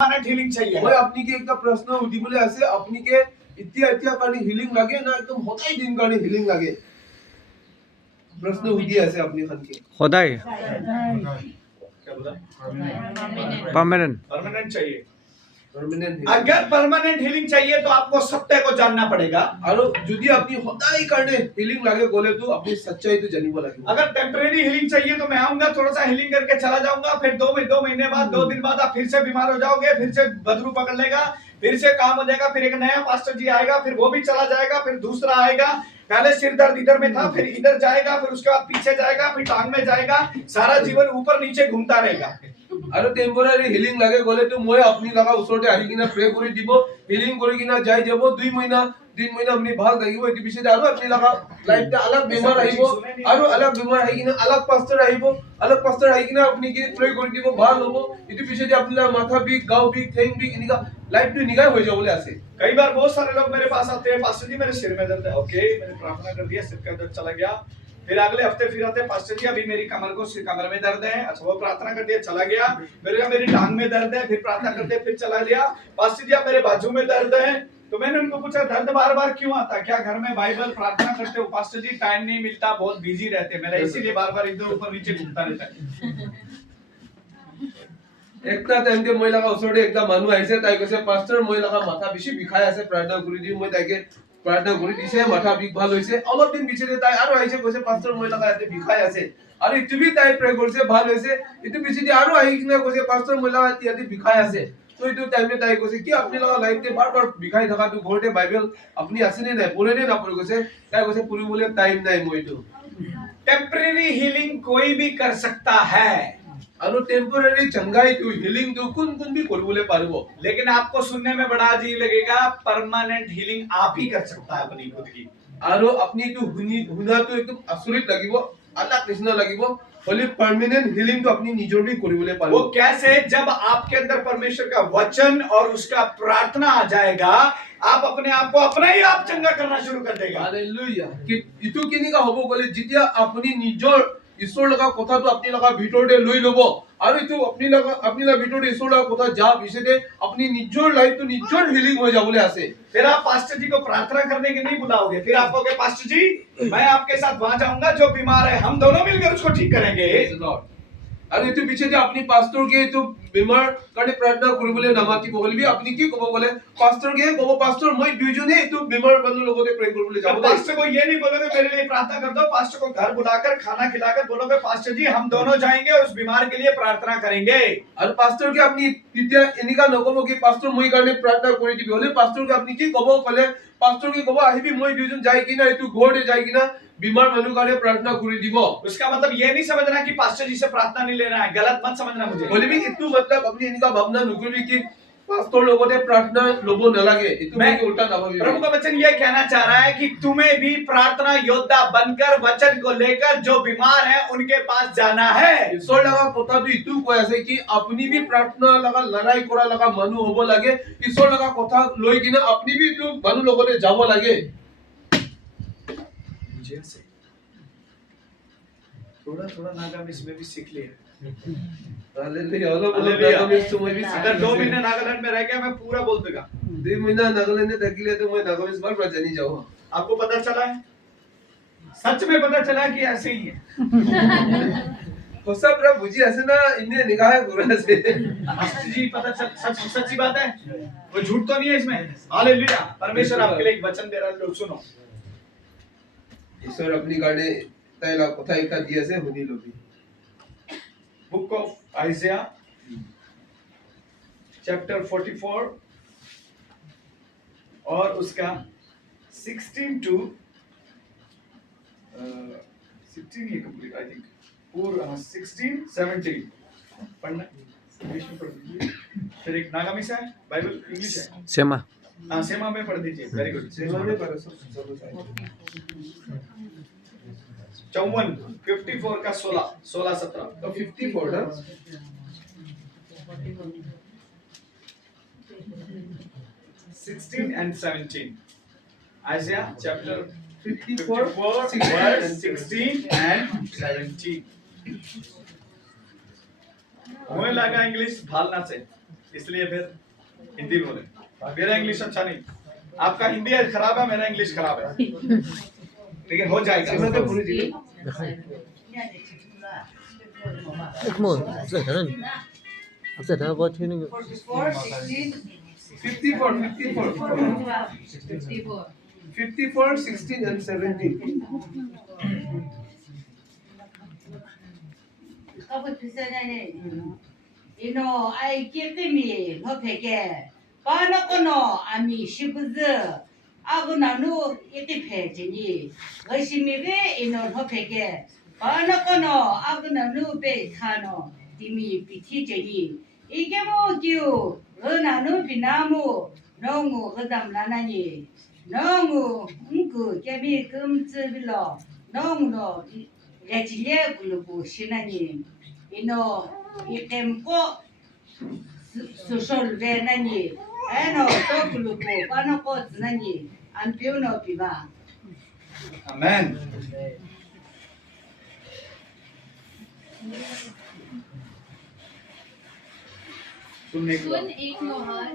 Permanent healing चाहिए মই আপনি কি একটা প্রশ্ন উঠিবলৈ আছে আপনি কে এতিয়া কাৰণে হিলিং লাগে না একদম সদায় দিন কাৰণে হিলিং লাগে प्रश्न उठी আছে আপনি খানকে সদায় क्या बोला परमानेंट परमानेंट चाहिए পার্মানেন্ট अगर परमानेंट हीलिंग चाहिए तो आपको सत्य को जानना पड़ेगा আৰু যদি আপনি সদায় কাৰণে হিলিং লাগে গলে তো আপনি সच्चाईটো জানিব লাগিব अगर टेम्परेरी हीलिंग चाहिए तो मैं आऊंगा थोड़ा सा हीलिंग करके चला जाऊंगा फिर 2 महीने बाद 2 दिन बाद आप फिर से बीमार हो जाओगे फिर से बदरू पकड़ लेगा फिर से काम हो जाएगा फिर एक नया पास्टर जी आएगा फिर वो भी चला जाएगा फिर दूसरा आएगा पहले सिर दर्द इधर में था फिर इधर जाएगा फिर उसके बाद पीछे जाएगा फिर टांग में जाएगा सारा जीवन ऊपर नीचे घूमता रहेगा আৰু টেম্পৰাৰী হিলিং লাগে গলে তো মই আপনি লগা ওচৰতে আহি কিনা প্ৰে কৰি দিব হিলিং কৰি কিনা যাই যাব 2 মহিনা 3 মহিনা আপনি ভাল লাগিব এটি পিছতে আৰু আপনি লগা লাইফটা अलग বেমাৰ আহিব আৰু अलग বেমাৰ আহি কিনা अलग পাস্টাৰ আহিব अलग পাস্টাৰ আহি কিনা আপনি কি প্ৰে কৰি দিব ভাল হ'ব এটি পিছতে আপনি লগা মাথা বিষ গাও বিষ ঠেং বিষ ইনিকা লাইফটো নিগাই হৈ যাবলৈ আছে कई बार बहुत सारे लोग मेरे पास आते हैं पास्टर जी मेरे सिर में दर्द है ओके मैंने प्रार्थना कर दिया सिर का दर्द चला गया फिर अगले हफ्ते फिर आते हैं पास्टर जी अभी मेरी कमर में दर्द है अच्छा वो प्रार्थना कर दिया चला गया मेरी टांग में दर्द है फिर प्रार्थना करते फिर चला गया पास्टर जी अब मेरे बाजू में दर्द है तो मैंने उनको पूछा दर्द बार बार क्यों आता क्या घर में बाइबल प्रार्थना करते हो पास्टर जी टाइम नहीं मिलता बहुत बिजी रहते मेरा इसीलिए बार बार इधर ऊपर नीचे घूमता रहता है একটা টাইমতে মই লগা ওচৰতে একটা মানুহ আহিছে তাই কৈছে পাস্টাৰ মই লগা মাথা বেছি বিষাই আছে প্ৰাৰ্থনা কৰি দিও মই তাইকে प्रार्थना কৰি দিছে মাথা বিষ ভাল হৈছে অলপ দিন পিছতে তাই আৰু আহিছে কৈছে পাস্টাৰ মই লগা এতে বিষাই আছে আৰু ইটোবি তাই প্ৰে কৰিছে ভাল হৈছে ইটো পিছতে আৰু আহি কিনা কৈছে পাস্টাৰ মই লগা এতে বিষাই আছে তো ইটো টাইমে তাই কৈছে কি আপুনি লগা লাইফতে বাৰ বাৰ বিষাই থাকাটো ঘৰতে বাইবেল আপুনি আছে নে নাই পঢ়ে নে নপঢ়ে কৈছে তাই কৈছে পঢ়িবলৈ টাইম নাই মইটো टेम्परेरी हीलिंग कोई भी कर सकता है আৰু টেম্পৰাৰী চংগাই টু হিলিং টু কোন भी কৰিবলৈ পাৰিব लेकिन आपको सुनने में बड़ा अजीब लगेगा परमानेंट हीलिंग आप ही कर सकता है अपनी खुद की আৰু আপুনি তো শুনাটো একদম আচৰিত লাগিব আলাক নিচিনা লাগিব হলি পার্মানেন্ট হিলিং তো আপনি নিজৰ भी কৰিবলৈ পাৰিব वो कैसे जब आपके अंदर परमेश्वर का वचन और उसका प्रार्थना आ जाएगा आप अपने आप को अपना ही आप चंगा करना शुरू कर देगा हालेलुया कि ইটো কেনেকা হ'ব গলে যেতিয়া আপুনি নিজৰ ঈশ্বৰ লগা কথাটো আপুনি লগা ভিতৰতে লৈ লব আৰু ইটো আপুনি লগা ভিতৰতে ঈশ্বৰ লগা কথা যা বিশেষে আপুনি নিজৰ লাইফটো নিজৰ হিলিং হৈ যাবলৈ আছে फिर आप पास्टर जी को प्रार्थना करने के नहीं बुलाओगे फिर आप कहोगे पास्टर जी मैं आपके साथ वहां जाऊंगा जो बीमार है हम दोनों मिलकर उसको ठीक करेंगे আৰু ইটো পিছতে আপুনি পাস্টৰকে ইটো বেমাৰ কাৰণে প্ৰাৰ্থনা কৰিবলৈ নামাতিব হলি আপুনি কি ক'ব গলে পাস্টৰকে ক'ব পাস্টৰ মই দুইজনে ইটো বেমাৰ মানুহ লগতে প্ৰে কৰিবলৈ যাব पास्टर को ये नहीं बोलोगे मेरे लिए प्रार्थना कर दो पास्टर को घर बुलाकर खाना खिलाकर बोलोगे पास्टर जी हम दोनों जाएंगे और उस बीमार के लिए प्रार्थना करेंगे আৰু পাস্টৰকে আপুনি তেতিয়া এনেকা নকব কি পাস্টৰ মই কাৰণে প্ৰাৰ্থনা কৰি দিবি হলে পাস্টৰকে আপুনি কি ক'ব ক'লে পাস্টৰকে ক'ব আহিবি মই দুইজন যাই কিনা ইটো ঘৰতে যাই কিনা बीमार মানুহ কাৰণে प्रार्थना কৰি দিব उसका मतलब ये नहीं समझना कि पास्टर जी से प्रार्थना नहीं लेना है गलत मत समझना मुझे बोले भी इतु मतलब अपनी इनका भावना नुकरी कि पास्टर लोगों ने प्रार्थना लोगों न लगे इतु मैं के उल्टा ना भावी प्रभु का वचन ये कहना चाह रहा है कि तुम्हें भी प्रार्थना योद्धा बनकर वचन को लेकर जो बीमार है उनके पास जाना है ईश्वर लगा কথা তো ইতু কৈ আছে कि अपनी भी प्रार्थना लगा लड़ाई কৰা लगा মানুহ হ'ব লাগে ईश्वर लगा কথা লৈ কিনা अपनी भी তো মানুহ লগতে যাব লাগে थोड़ा थोड़ा नागामिस में भी सीख लिया हालेलुया नागामिस तो मैं भी अगर 2 महीने नागालैंड में रह गया मैं पूरा बोल दूंगा 2 महीना नागालैंड में थकिले तो मैं नागामिस बार बार जानी जाऊंगा आपको पता चला है सच में पता चला कि ऐसे ही है कोसा पूरा बुझी ऐसे ना इन्हें निगाह गुरा से जी पता चल सच्ची बात है वो झूठ तो नहीं है इसमें हालेलुया परमेश्वर आपके लिए एक वचन दे रहा है लोग सुनो ईश्वर अपनी गाने ताइला কথা একটা দিয়েছে শুনি লবি बुक ऑफ आइजिया चैप्टर 44 और उसका 16 टू 16 ये कंप्लीट आई थिंक पूरा 16 17 पढ़ना इंग्लिश में पढ़ दीजिए फिर एक नागामिस है बाइबल इंग्लिश है सेमा हाँ सेमा में पढ़ दीजिए वेरी गुड सेवा में पर सब 54 54 का 16 17 तो 54 ना 16 and 17 Isaiah chapter 54 verse 16 and 17 मुझे लगा इंग्लिश भालना से इसलिए फिर हिंदी बोले। मेरा इंग्लिश अच्छा नहीं, आपका हिंदी खराब है, मेरा इंग्लिश खराब है, ठीक है, हो जाएगा। श्रीमती पुरी जी 뭐, 앞서 뭐 튀는 거. 44, 16, 54 16 and 17 Kapag pisana ni, ay kitimi, no peke. Paano ko no, ami shibuzu, ako na no, iti peji ni. Gashimi be, no peke. Paano ko no, ako na no be kano, dimi biti jeni. Ike mo kiyo, na no binamu, nongu kadam lanani. Nongu, kemi kumtsibilo, nongu no, Gajile gulubu shinani, itempo social venani, to gulubu, ko zinani, ampiuno piba. Amen. सुनने के सुन बाद एक लोहार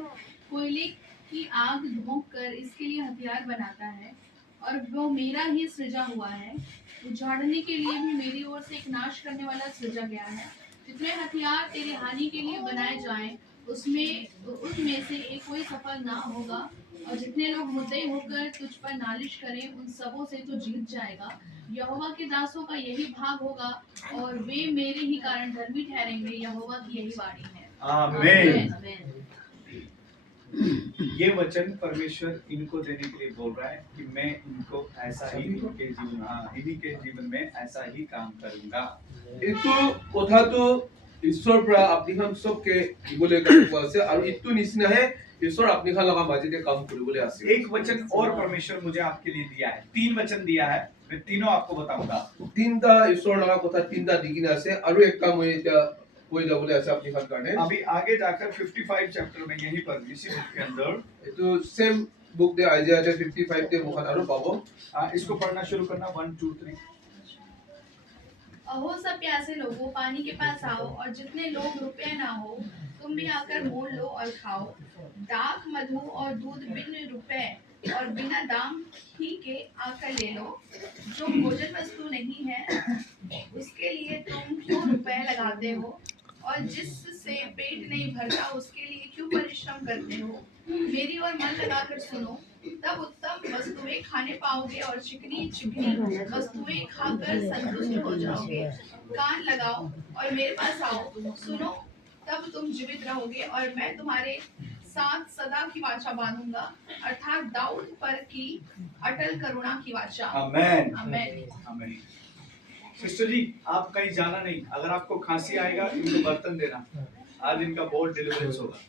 कोयले की आग धोंक कर इसके लिए हथियार बनाता है और वो मेरा ही सृजा हुआ है। उजाड़ने के लिए भी मेरी ओर से एक नाश करने वाला सृजा गया है। जितने हथियार तेरी हानि के लिए बनाए जाएं उनमें से एक कोई सफल ना होगा और जितने लोग मुद्दई होकर तुझ पर नालिश करें उन सबों से तो जीत जाएगा। यहोवा के दासों का यही भाग होगा और वे मेरे ही कारण धर्मी ठहरेंगे। यहोवा की यही वाणी है। आमीन। आमीन। ये वचन परमेश्वर इनको देने के लिए बोल रहा है कि मैं इनको ऐसा ही इन्हीं के जीवन में ऐसा ही काम करूंगा। इतो কথাটো ঈশ্বৰ পৰা আপুনি সবকে দিবলৈ কোৱা আছে আৰু ইটো নিচিনা হে ঈশ্বৰ আপুনি লগা মাজতে কাম কৰিবলৈ আছে। एक वचन और परमेश्वर मुझे आपके लिए दिया है, 3 वचन दिया है, मैं तीनों आपको बताऊंगा। তিনটা ঈশ্বৰ লগা কথা তিনটা দিকিনা আছে আৰু এক কাম মই এতিয়া কৈ যাবলৈ আছে আপুনি কাৰণে। अभी आगे जाकर 55 चैप्टर में यहीं पर इसी बुक के अंदर এইটো सेम बुक दे आइजिया 55 ते मुखान আৰু পাব। इसको पढ़ना शुरू करना 1 2 3। अहो सब प्यासे लोगों पानी के पास आओ और जितने लोग रुपए ना हो तुम भी आकर मोल लो और खाओ। दाख मधु और दूध बिन रुपए और बिना दाम ही के आकर ले लो। जो भोजन वस्तु नहीं है उसके लिए तुम क्यों रुपए लगाते हो और जिससे पेट नहीं भरता उसके लिए क्यों परिश्रम करते हो। मेरी ओर मन लगाकर सुनो तब उत्तम वस्तुएं खाने पाओगे और चिकनी चिकनी वस्तुएं खाकर संतुष्ट हो जाओगे। कान लगाओ और मेरे पास आओ, सुनो तब तुम जीवित रहोगे और मैं तुम्हारे साथ सदा की वाचा बांधूंगा अर्थात दाऊद पर की अटल करुणा की वाचा। आमेन। आमेन। आमेन। सिस्टर जी, आप कहीं जाना नहीं, अगर आपको खांसी आएगा इनको बर्तन देना, आज इनका बहुत डिलीवरेंस होगा।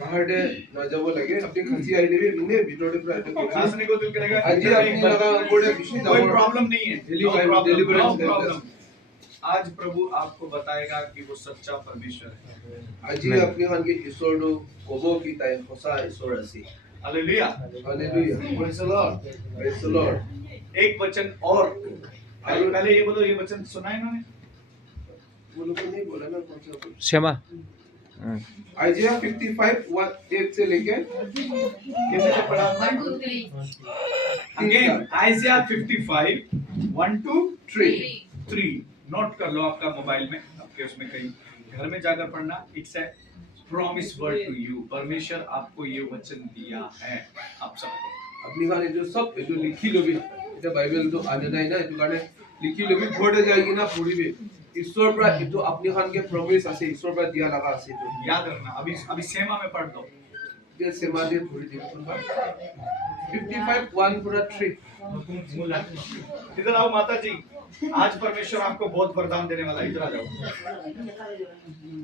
बाहरতে না যাব লাগে আপনি খাঁচি আইলে বিনে ভিতৰতে পুৰা এটা खांसने को दिल करेगा, আজি আপনি লগা বড় বেশি कोई দাম प्रॉब्लम नहीं है, Deliverance- no problem, deliverance no है। problem। आज प्रभु आपको बताएगा कि वो सच्चा परमेश्वर है। আজি আপনি হানকে ঈশ্বৰটো কব কি তাই সঁচা ঈশ্বৰ আছে। Hallelujah. Hallelujah praise the Lord praise the Lord. एक वचन और पहले ये बोलो, ये वचन सुना है इन्होंने? वो लोग नहीं बोला ना कौन सा बोला। क्षमा आइजिया 55 1 से लेके कितने तक पढ़ा? 1 2 3 अगेन आइजिया 55 1 2 3 3 नोट कर लो आपका मोबाइल में, आपके उसमें कहीं घर में जाकर पढ़ना। It's a promise word to you. परमेश्वर आपको ये वचन दिया है आप सबको। अपनी खाने जो सब जो लिखी लो भी এটা বাইবেল তো আনে নাই না, এটো কারণে লিখি লবি ঘৰতে যাই কিনা পঢ়িবে। ঈশ্বৰ পৰা এটো আপনি খানকে প্ৰমিস আছে, ঈশ্বৰ পৰা দিয়া লাগা আছে। এটো याद रखना। अभी सेमा में पढ़ दो। যে সেমাদে ধৰি দিব কোনবা 55 1 পুরা 3। इधर आओ माता जी, आज परमेश्वर आपको बहुत वरदान देने वाला है। इधर आ जाओ,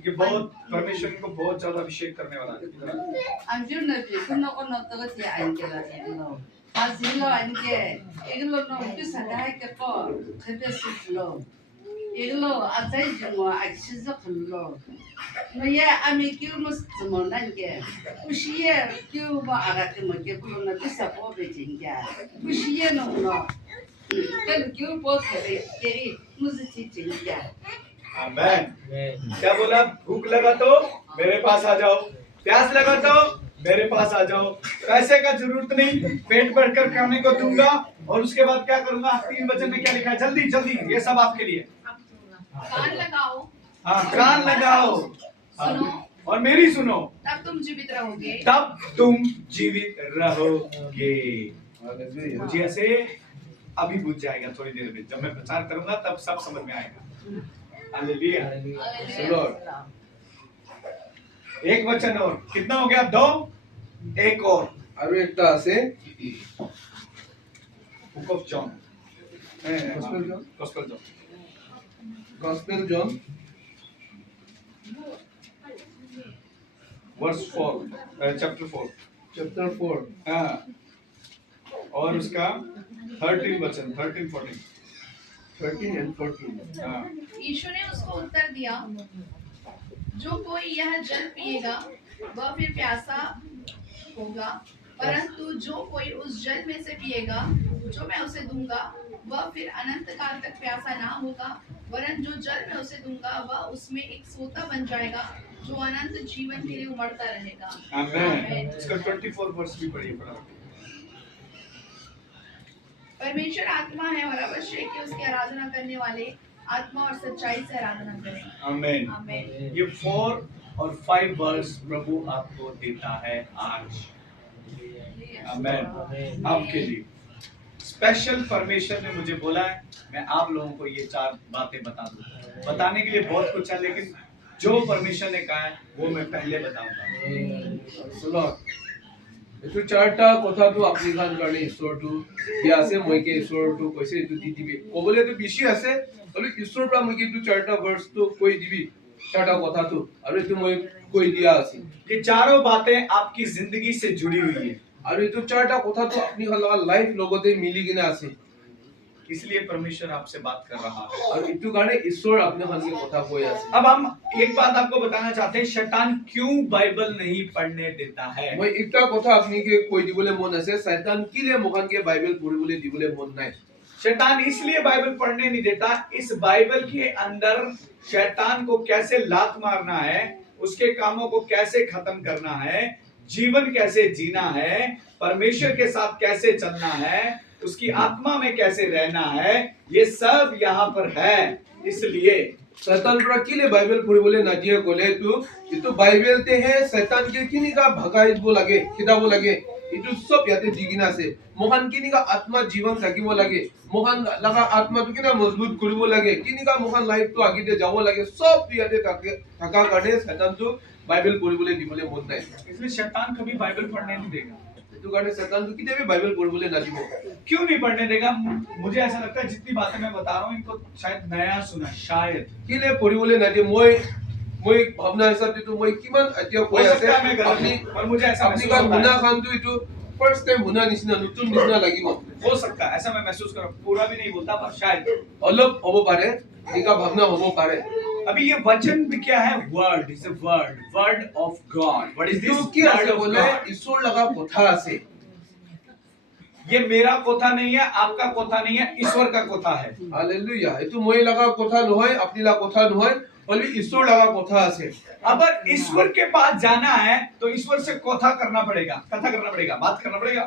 ये बहुत परमेश्वर को बहुत ज्यादा अभिषेक करने वाला है। इधर आ जाओ। Ampiuno pi, kuno to ti angela no. Asilo ange, iglo no pisa dai ke ko, khebe silo. Iglo azai jumo achizo khlo. No ye ami kiu mus tumo nange. Ushiye kiu ba aga ke mo ke kuno na pisa po be jinga. Ushiye no no. Ken kiu po khebe keri muzi ti jinga. आमेन। क्या बोला? भूख लगा तो मेरे पास आ जाओ, प्यास लगा तो मेरे पास आ जाओ, पैसे का जरूरत नहीं, पेट भरकर खाने को दूंगा। और उसके बाद क्या करूंगा? 3 वचन में क्या लिखा है? जल्दी जल्दी, ये सब आपके लिए। कान लगाओ, हाँ, कान लगाओ सुनो, और मेरी सुनो, तब तुम जीवित रहोगे। तब तुम जीवित रहोगे। मुझे ऐसे अभी बुझ जाएगा थोड़ी देर में, जब मैं प्रचार करूंगा तब सब समझ में आएगा। हालेलुया। एक वचन और, कितना हो गया? 2, एक और। আৰু একটা আছে book of John, Gospel John? Gospel John. Gospel John verse 4, chapter 4। chapter 4 हाँ, और उसका 13 वचन, 13, 14। 13 and 14 हाँ, यीशु ने उसको उत्तर दिया, जो कोई यह जल पिएगा वह फिर प्यासा होगा, परंतु जो कोई उस जल में से पिएगा जो मैं उसे दूंगा वह फिर अनंत काल तक प्यासा ना होगा, वरन जो जल मैं उसे दूंगा वह उसमें एक सोता बन जाएगा जो अनंत जीवन के लिए उमड़ता रहेगा। आमेन। इसका 24 वर्स भी पढ़िए पढ़ा। परमेश्वर आत्मा है और अवश्य है कि उसकी आराधना करने वाले आत्मा और सच्चाई से आराधना करें। आमेन। आमेन। ये 4 और 5 वर्स प्रभु आपको देता है आज। आमेन। आपके लिए स्पेशल परमेश्वर ने मुझे बोला है मैं आप लोगों को ये 4 बातें बता दूं। बताने के लिए बहुत कुछ है, लेकिन जो परमेश्वर ने कहा है वो मैं पहले बताऊंगा। শুনক এইটো চাৰটা কথাটো আপুনি গান কাৰণে ঈশ্বৰটো দিয়া আছে মইকে ঈশ্বৰটো কৈছে এইটো দি দিবি ক'বলেতো বেছি আছে আৰু ঈশ্বৰৰ পৰা মইকে এইটো চাৰটা ভাৰ্সটো কৈ দিবি চাৰটা কথাটো আৰু এইটো মই কৈ দিয়া আছে। ये चारों बातें आपकी जिंदगी से जुड़ी हुई है, আৰু এইটো চাৰটা কথাটো আপুনি লাইফ লগতে মিলি কিনে আছে। इसलिए परमेश्वर आपसे बात कर रहा है। আৰু এইটো কাৰণে ঈশ্বৰ আপুনি সঙ্গে কথা কৈ আছে। अब हम एक बात आपको बताना चाहते हैं, शैतान क्यों बाइबल नहीं पढ़ने देता है। মই একটা কথা আপুনিকে কৈ দিবলৈ মন আছে, শয়তান কিলে মোখানকে বাইবেল পঢ়িবলৈ দিবলৈ মন নাই। शैतान इसलिए बाइबल पढ़ने नहीं देता, इस बाइबल के अंदर शैतान को कैसे लात मारना है, उसके कामों को कैसे खत्म करना है, जीवन कैसे जीना है, परमेश्वर के साथ कैसे चलना है, उसकी आत्मा में कैसे रहना है, ये सब यहाँ पर है। इसलिए शैतान পৰা কিলে বাইবেল পঢ়িবলৈ নাদিয়ে ক'লে এইটো বাইবেলতে হে শয়তানকে কিনিকা ভগাই দিব লাগে, খিদাব লাগে। এইটো সব ইয়াতে দিগিনা আছে। মোহান কিনিকা আত্মা জীবন থাকিব লাগে, মোহান লাগা আত্মাটো কিনা মজবুত কৰিব লাগে, কিনিকা মোহান লাইফটো আগিতে যাব লাগে, সব ইয়াতে থাকা কাৰণে শয়তানটো বাইবেল পঢ়িবলৈ দিবলৈ মন নাই। इसलिए शैतान कभी बाइबल पढ़ने नहीं देगा। এইটো কাৰণে শয়তানটো কেতিয়াবা বাইবেল পঢ়িবলৈ নাদিব। क्यों नहीं पढ़ने देगा? मुझे ऐसा लगता है जितनी बातें मैं बता रहा हूँ इनको शायद नया सुना, शायद কিলে পঢ়িবলৈ নাদিয়ে মই ভাবনা হিচাপেটো মই কিমান এতিয়া কৈ हो আছে सकता है मैं गलत আপুনি हूँ, पर मुझे ऐसा আপনি महसूस গান होता শুনা है। খানটো এইটো ফার্স্ট টাইম শুনা নিচিনা নতুন নিচিনা লাগিব। हो सकता है, ऐसा मैं महसूस कर रहा हूँ, पूरा भी नहीं बोलता पर शायद। অলপ হ'ব পাৰে, এনেকা ভাবনা হ'ব পাৰে। अभी ये वचन भी क्या है? Word, it's a word, word of God. What is এইটো दिस? কি वर्ड আছে ऑफ बोले गॉड। ঈশ্বৰ লগা কথা আছে। ये मेरा कोथा नहीं है, आपका कोथा नहीं है, ईश्वर का कोथा है। হালেলুয়া। এইটো মই লগা কথা নহয়, আপনি লগা কথা নহয়, বলি ঈশ্বৰ লগা কথা আছে। अगर ईश्वर के पास जाना है तो ईश्वर से कोथा करना पड़ेगा, कथा करना पड़ेगा, बात करना पड़ेगा।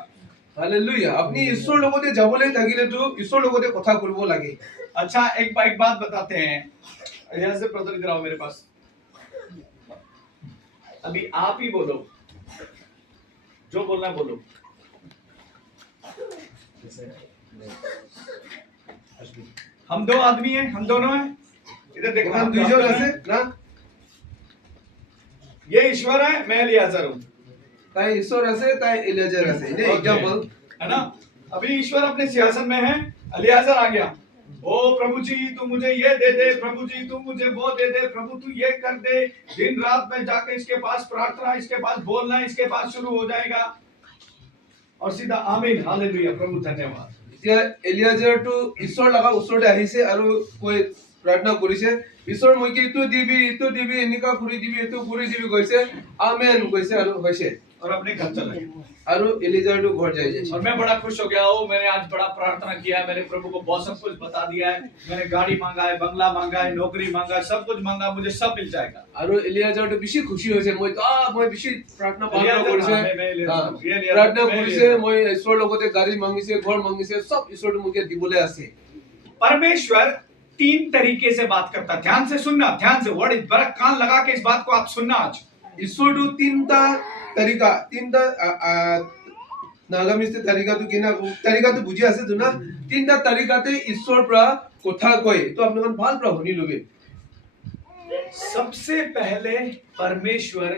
হালেলুয়া। আপনি ঈশ্বৰ লগতে যাবলৈ থাকিলেতো ঈশ্বৰ লগতে কথা কৰিব লাগে। अच्छा, एक बात बताते हैं। यहाँ से ब्रदर इधर आओ मेरे पास। अभी आप ही बोलो, जो बोलना है बोलो। हम 2 आदमी हैं, हम दोनों हैं। इधर देखो, ওখান हम দুইজন दोनों আছে हैं। না? ये ईश्वर है, मैं एलियाजर हूँ, তাই ঈশ্বৰ আছে, তাই এলিয়াজাৰ আছে। এনে एग्जांपल है ना। अभी ईश्वर अपने सिंहासन में है, एलियाजर आ गया। ओ प्रभु जी तू मुझे ये दे दे, प्रभु जी तू मुझे वो दे दे, प्रभु तू ये कर दे। दिन रात में जाके इसके पास प्रार्थना, इसके पास बोलना, इसके पास शुरू हो जाएगा और सीधा आमीन, हालेलुया, प्रभु धन्यवाद। এতিয়া এলিয়াজাৰটো ঈশ্বৰ লগা ওচৰতে আহিছে আৰু কৈ প্ৰাৰ্থনা কৰিছে ঈশ্বৰ মই কি ইটো দিবি এনেকা কৰি দিবি এইটো কৰি দিবি কৈছে আমেন কৈছে আৰু হৈছে और अपने घर चला गया। আৰু এলিজাৰটো ঘৰ যাই যাইছে और मैं बड़ा खुश हो गया, ओ मैंने आज बड़ा प्रार्थना किया है, मैंने प्रभु को बहुत सब कुछ बता दिया है, मैंने गाड़ी मांगा है, बंगला मांगा है, नौकरी मांगा है, सब कुछ मांगा, मुझे सब मिल जाएगा। আৰু এলিজাৰটো বেছি খুশি হৈছে মই বেছি প্ৰাৰ্থনা কৰিছে एलियाजर, প্ৰাৰ্থনা কৰিছে মই ঈশ্বৰৰ লগতে গাড়ী মাগিছে ঘৰ মাগিছে সব ঈশ্বৰটো মোক দিবলৈ আছে परमेश्वर 3 तरीके से बात करता है। ध्यान से सुनना, ध्यान से वर्ड बड़ा कान लगा के इस बात को आप सुनना आज। ঈশ্বৰটো তিনটা নাগামিস্তে তাৰিকাটো বুজি আছে তো না তিনটা তাৰিকাতে ঈশ্বৰ পৰা কথা কয় তো আপোনালোক ভাল পৰা শুনি লবে सबसे पहले परमेश्वर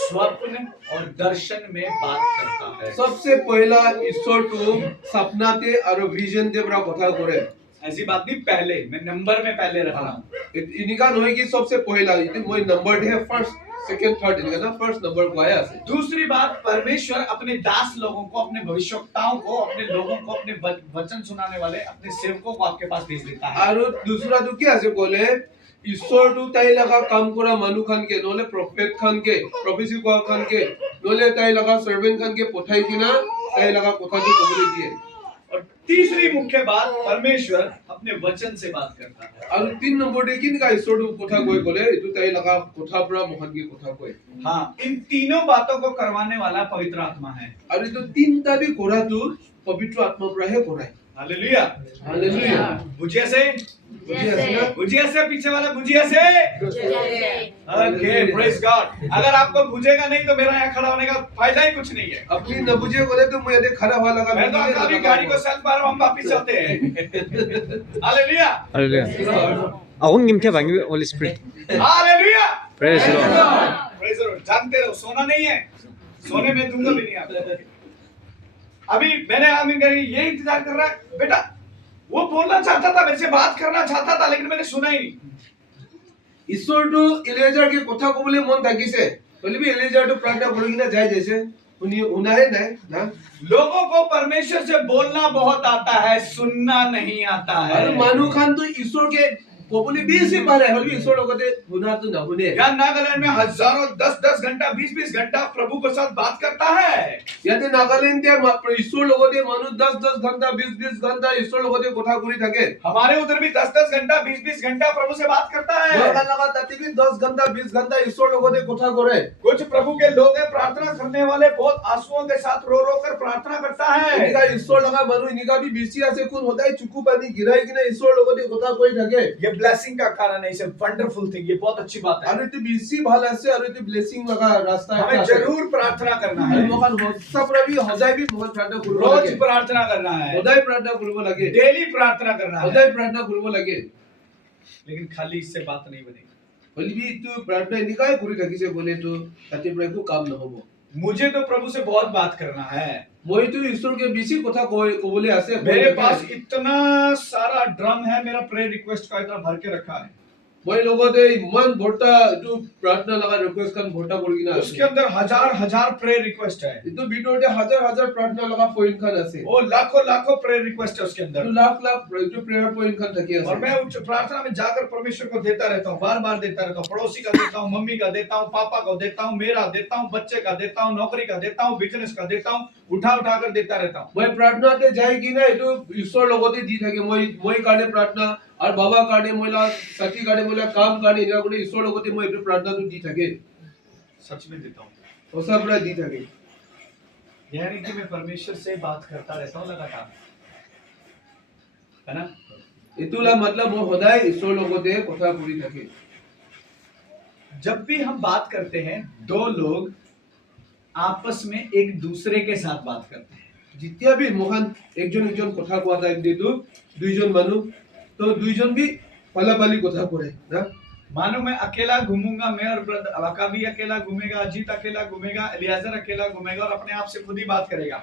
स्वप्न और दर्शन में बात करता है। सबसे पहला ঈশ্বৰটো सपनाते আৰু ভিজনতে পৰা কথা কৰে ऐसी बात नहीं, पहले मैं नंबर में पहले रखा हूं। इनका নহয় कि सबसे पहला মই नंबर है फर्स्ट सेकंड थर्ड इनका ना फर्स्ट नंबर को आया है दूसरी बात, परमेश्वर अपने दास लोगों को, अपने भविष्यवक्ताओं को, अपने लोगों को, अपने वचन सुनाने वाले अपने सेवकों को आपके पास भेज देता है। আৰু दूसरा तो কি আছে বলে ঈশ্বৰটো তাই লগা কাম কৰা মানুহ খানকে নহলে প্ৰফেট খানকে প্ৰফেসি কোৱা খানকে নহলে তাই লগা সার্ভেন্ট খানকে পঠাই কিনা তাই লগা কথাটো কবলৈ দিয়ে और तीसरी मुख्य बात, परमेश्वर अपने वचन से बात करता है। আৰু 3 নম্বৰতে কিনকা ঈশ্বৰটো কথা কৈ গলে এটো তাই লগা কথা পৰা মহানকে কথা কয় हाँ, इन तीनों बातों को करवाने वाला पवित्र आत्मा है। আৰু এটো তিনটা বি কৰাটো পবিত্ৰ আত্মাৰ পৰাহে কৰায় हालेलुया, हालेलुया बुझिया से पीछे वाला बुझिया से। Okay, praise God. अगर आपको बुझेगा नहीं तो मेरा यहाँ खड़ा होने का फायदा ही कुछ नहीं है। अपनी न बुझे बोले तो मैं यदि खड़ा हुआ लगा मैं तो अभी गाड़ी को सेल्फ मारो, हम वापिस चलते हैं। Hallelujah, Hallelujah. Akong gimtya bang Holy Spirit. Hallelujah, Praise the Lord. Praise the Lord. जानते रहो, सोना नहीं है, सोने में दूंगा भी नहीं आपको। अभी मैंने आमीन करी, ये इंतजार कर रहा है बेटा, वो बोलना चाहता था, मेरे से बात करना चाहता था, लेकिन मैंने सुना ही नहीं। ঈশ্বৰটো এলিজাৰকে কথা কবলৈ মন থাকিছে হলিবি এলিজাৰটো প্ৰাৰ্থনা কৰি কিনা যায় যাইছে শুনাহে নাই না लोगों को परमेश्वर से बोलना बहुत आता है, सुनना नहीं आता है। আৰু মানুহ খানটো ঈশ্বৰকে কবলৈ বেছি পাৰে হলিবি ঈশ্বৰৰ লগতে শুনাটো নশুনে यहाँ नागालैंड में हजारों 10-10 घंटा 20-20 घंटा प्रभु के साथ बात करता है। ইয়াতে নাগালেণ্ডে ঈশ্বৰৰ লগতে মানুহ 10-10 ঘণ্টা 20-20 ঘণ্টা ঈশ্বৰৰ লগতে কথা কৰি থাকে हमारे उधर भी 10-10 घंटा 20-20 घंटा प्रभु से बात करता है। তাতে বি 10 ঘণ্টা 20 ঘণ্টা ঈশ্বৰৰ লগতে কথা কৰে कुछ प्रभु के लोग हैं, प्रार्थना करने वाले, बहुत आंसुओं के साथ रो रो कर प्रार्थना करता है। এনেকা ঈশ্বৰ লগা মানুহ এনেকা বি বেছি আছে কোন সদায় চুকু পানী গিৰাই কিনে ঈশ্বৰৰ লগতে কথা কৈ থাকে ये ब्लेसिंग का कारण है, इसे वंडरफुल थिंग, ये बहुत अच्छी बात है। আৰু এটো বেছি ভাল আছে আৰু এটো ব্লেসিং লগা ৰাস্তা हमें जरूर प्रार्थना करना है, আৰু মহান হস্তাপৰা বি সদায় বি মহান প্ৰাৰ্থনা কৰিব रोज লাগে प्रार्थना करना है, সদায় প্ৰাৰ্থনা কৰিব লাগে डेली प्रार्थना करना है। সদায় প্ৰাৰ্থনা কৰিব লাগে लेकिन खाली इससे बात नहीं बनेगी। হলিবি তো প্ৰাৰ্থনা এনেকাই কৰি থাকিছে বলে তো তাতে পৰা একো কাম নহব मुझे तो प्रभु से बहुत बात करना है। মইতো ঈশ্বৰকে বেছি কথা কবলৈ আছে मेरे पास इतना सारा ड्रम है, मेरा प्रेयर रिक्वेस्ट का इतना भर के रखा है। মই লগতে ইমান ভৰ্তা এটো প্ৰাৰ্থনা লগা ৰিকুৱেষ্ট kan ভৰ্তা কৰি কিনা আছে उसके अंदर हजार प्रेयर रिक्वेस्ट है। এটো ভিতৰতে হাজাৰ প্ৰাৰ্থনা লগা পইণ্ট kan আছে वो लाखों प्रेयर रिक्वेस्ट है उसके अंदर। তো লাখ এটো প্ৰেয়াৰ পইণ্ট kan থাকি और আছে मैं उस प्रार्थना में जाकर परमेश्वर को देता रहता हूँ, बार बार देता रहता हूँ। पड़ोसी का देता हूँ, मम्मी का देता हूँ, पापा का देता हूँ, मेरा देता हूँ, बच्चे का देता हूँ, नौकरी का देता हूँ, बिजनेस का देता हूँ, उठा कर देता रहता हूँ। মই প্ৰাৰ্থনাতে যাই কিনা এটো ঈশ্বৰৰ লগতে দি থাকে মই কাৰণে প্ৰাৰ্থনা আৰু বাবা কাৰণে মইলা সাথী কাৰণে মইলা কাম কাৰণে এনে কৰি ঈশ্বৰৰ লগতে মই এটো প্ৰাৰ্থনাটো দি থাকে सच में देता हूँ। ওসব পৰা দি থাকে यानी कि मैं परमेश्वर से बात करता रहता हूँ लगातार, है ना। এটোলা मतलब মই সদায় ঈশ্বৰৰ লগতে কথা কৰি থাকে जब भी हम बात करते हैं, दो लोग आपस में एक दूसरे के साथ बात करते हैं। যেতিয়া বি মহান একজন কথা কোৱা টাইম দিটো দুইজন মানুহ তো দুইজন বি পালাপালি কথা কৰে না मानो मैं अकेला घूमूंगा, मैं और ब्रदर अवाका भी अकेला घूमेगा, अजीत अकेला घूमेगा, एलियाजर अकेला घूमेगा और अपने आप से खुद ही बात करेगा।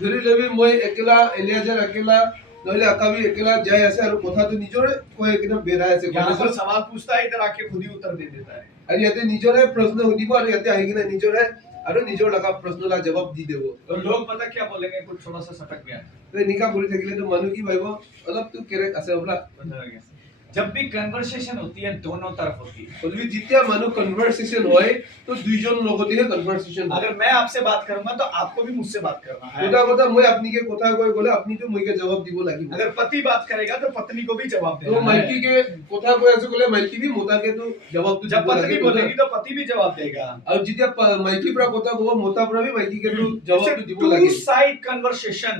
ধৰি লবি মই একেলা এলিয়াজাৰ একেলা নহলে আকাবি একেলা যাই আছে আৰু কথাটো নিজৰে কৈ কিনে বেৰাই আছে यहाँ पर सवाल पूछता है, इधर आके खुद ही उत्तर दे देता है। আৰু ইয়াতে নিজৰে প্ৰশ্ন সুধিব আৰু ইয়াতে আহি কিনে নিজৰে আৰু নিজৰ লগা প্ৰশ্নলা জবাব দি দেব तो लोग पता क्या बोलेंगे, कुछ थोड़ा सा सटक गया, তো এনেকা কৰি থাকিলে তো মানুহ কি ভাবিব অলপ তো কেৰেক আছে ওলা पता लग गया। जब भी कन्वर्सेशन होती है दोनों तरफ होती है। অলবি যেতিয়া মানুহ কনভারসেশন হয় তো দুইজন লগতেহে কনভারসেশন হয় अगर मैं आपसे बात करूंगा तो आपको भी मुझसे बात करना है। এটা কথা মই আপনিকে কথা কৈ গলে আপনিতো মইকে জবাব দিব লাগিব अगर पति बात करेगा तो पत्नी को भी जवाब তো देना है। মাইকিকে কথা কৈ আছে গলে মাইকি বি মোতাকে তো জবাবটো जब দিব पत्नी লাগিব बोलेगी तो पति भी जवाब देगा। আৰু যেতিয়া মাইকি পৰা কথা কব মোতা পৰা বি মাইকিকে তো জবাবটো দিব टू লাগিব साइड कन्वर्सेशन।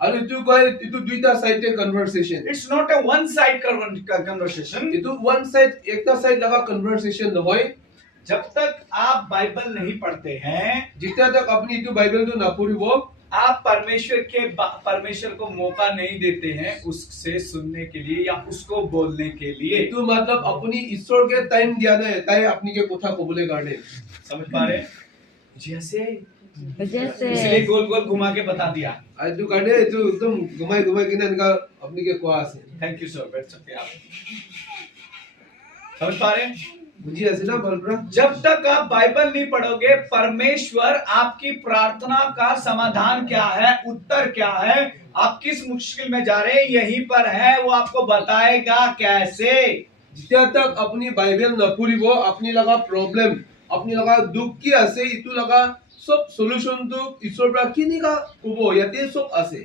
আৰু এটো কয় এটো দুইটা সাইডে conversation it's not a one side conversation. এটো ওয়ান সাইড একটা সাইড লাগা কনভারসেশন নহয় जब तक आप बाइबल नहीं पढ़ते हैं যেতিয়া তক আপনি এটো বাইবেলটো না পঢ়িব आप परमेश्वर को मौका नहीं देते हैं उससे सुनने के लिए या उसको बोलने के लिए। এটো मतलब আপনি ঈশ্বরকে টাইম দিয়া নাই তাই আপনিকে কথা কবলে কাৰণে समझ पा रहे हैं? जैसे जैसे इसलिए गोल गोल घुमा के बता दिया। আৰু এটো কাৰণে এটো একদম ঘুমাই ঘুমাই কিনে এনেকা আপনিকে কোৱা আছে थैंक यू सर, बैठ सकते हैं आप। समझ पा रहे हैं? বুঝি আছে না বলপ্রা जब तक आप बाइबल नहीं पढ़ोगे परमेश्वर आपकी प्रार्थना का समाधान क्या है, उत्तर क्या है, आप किस मुश्किल में जा रहे हैं यहीं पर है, वो आपको बताएगा कैसे। যেতিয়া তক আপনি বাইবেল না পঢ়িব আপনি লাগা প্রবলেম আপনি লাগা দুখ কি আছে ইটো লাগা সব সলিউশনটো ঈশ্বৰ পৰা কিনিকা কব ইয়াতে সব আছে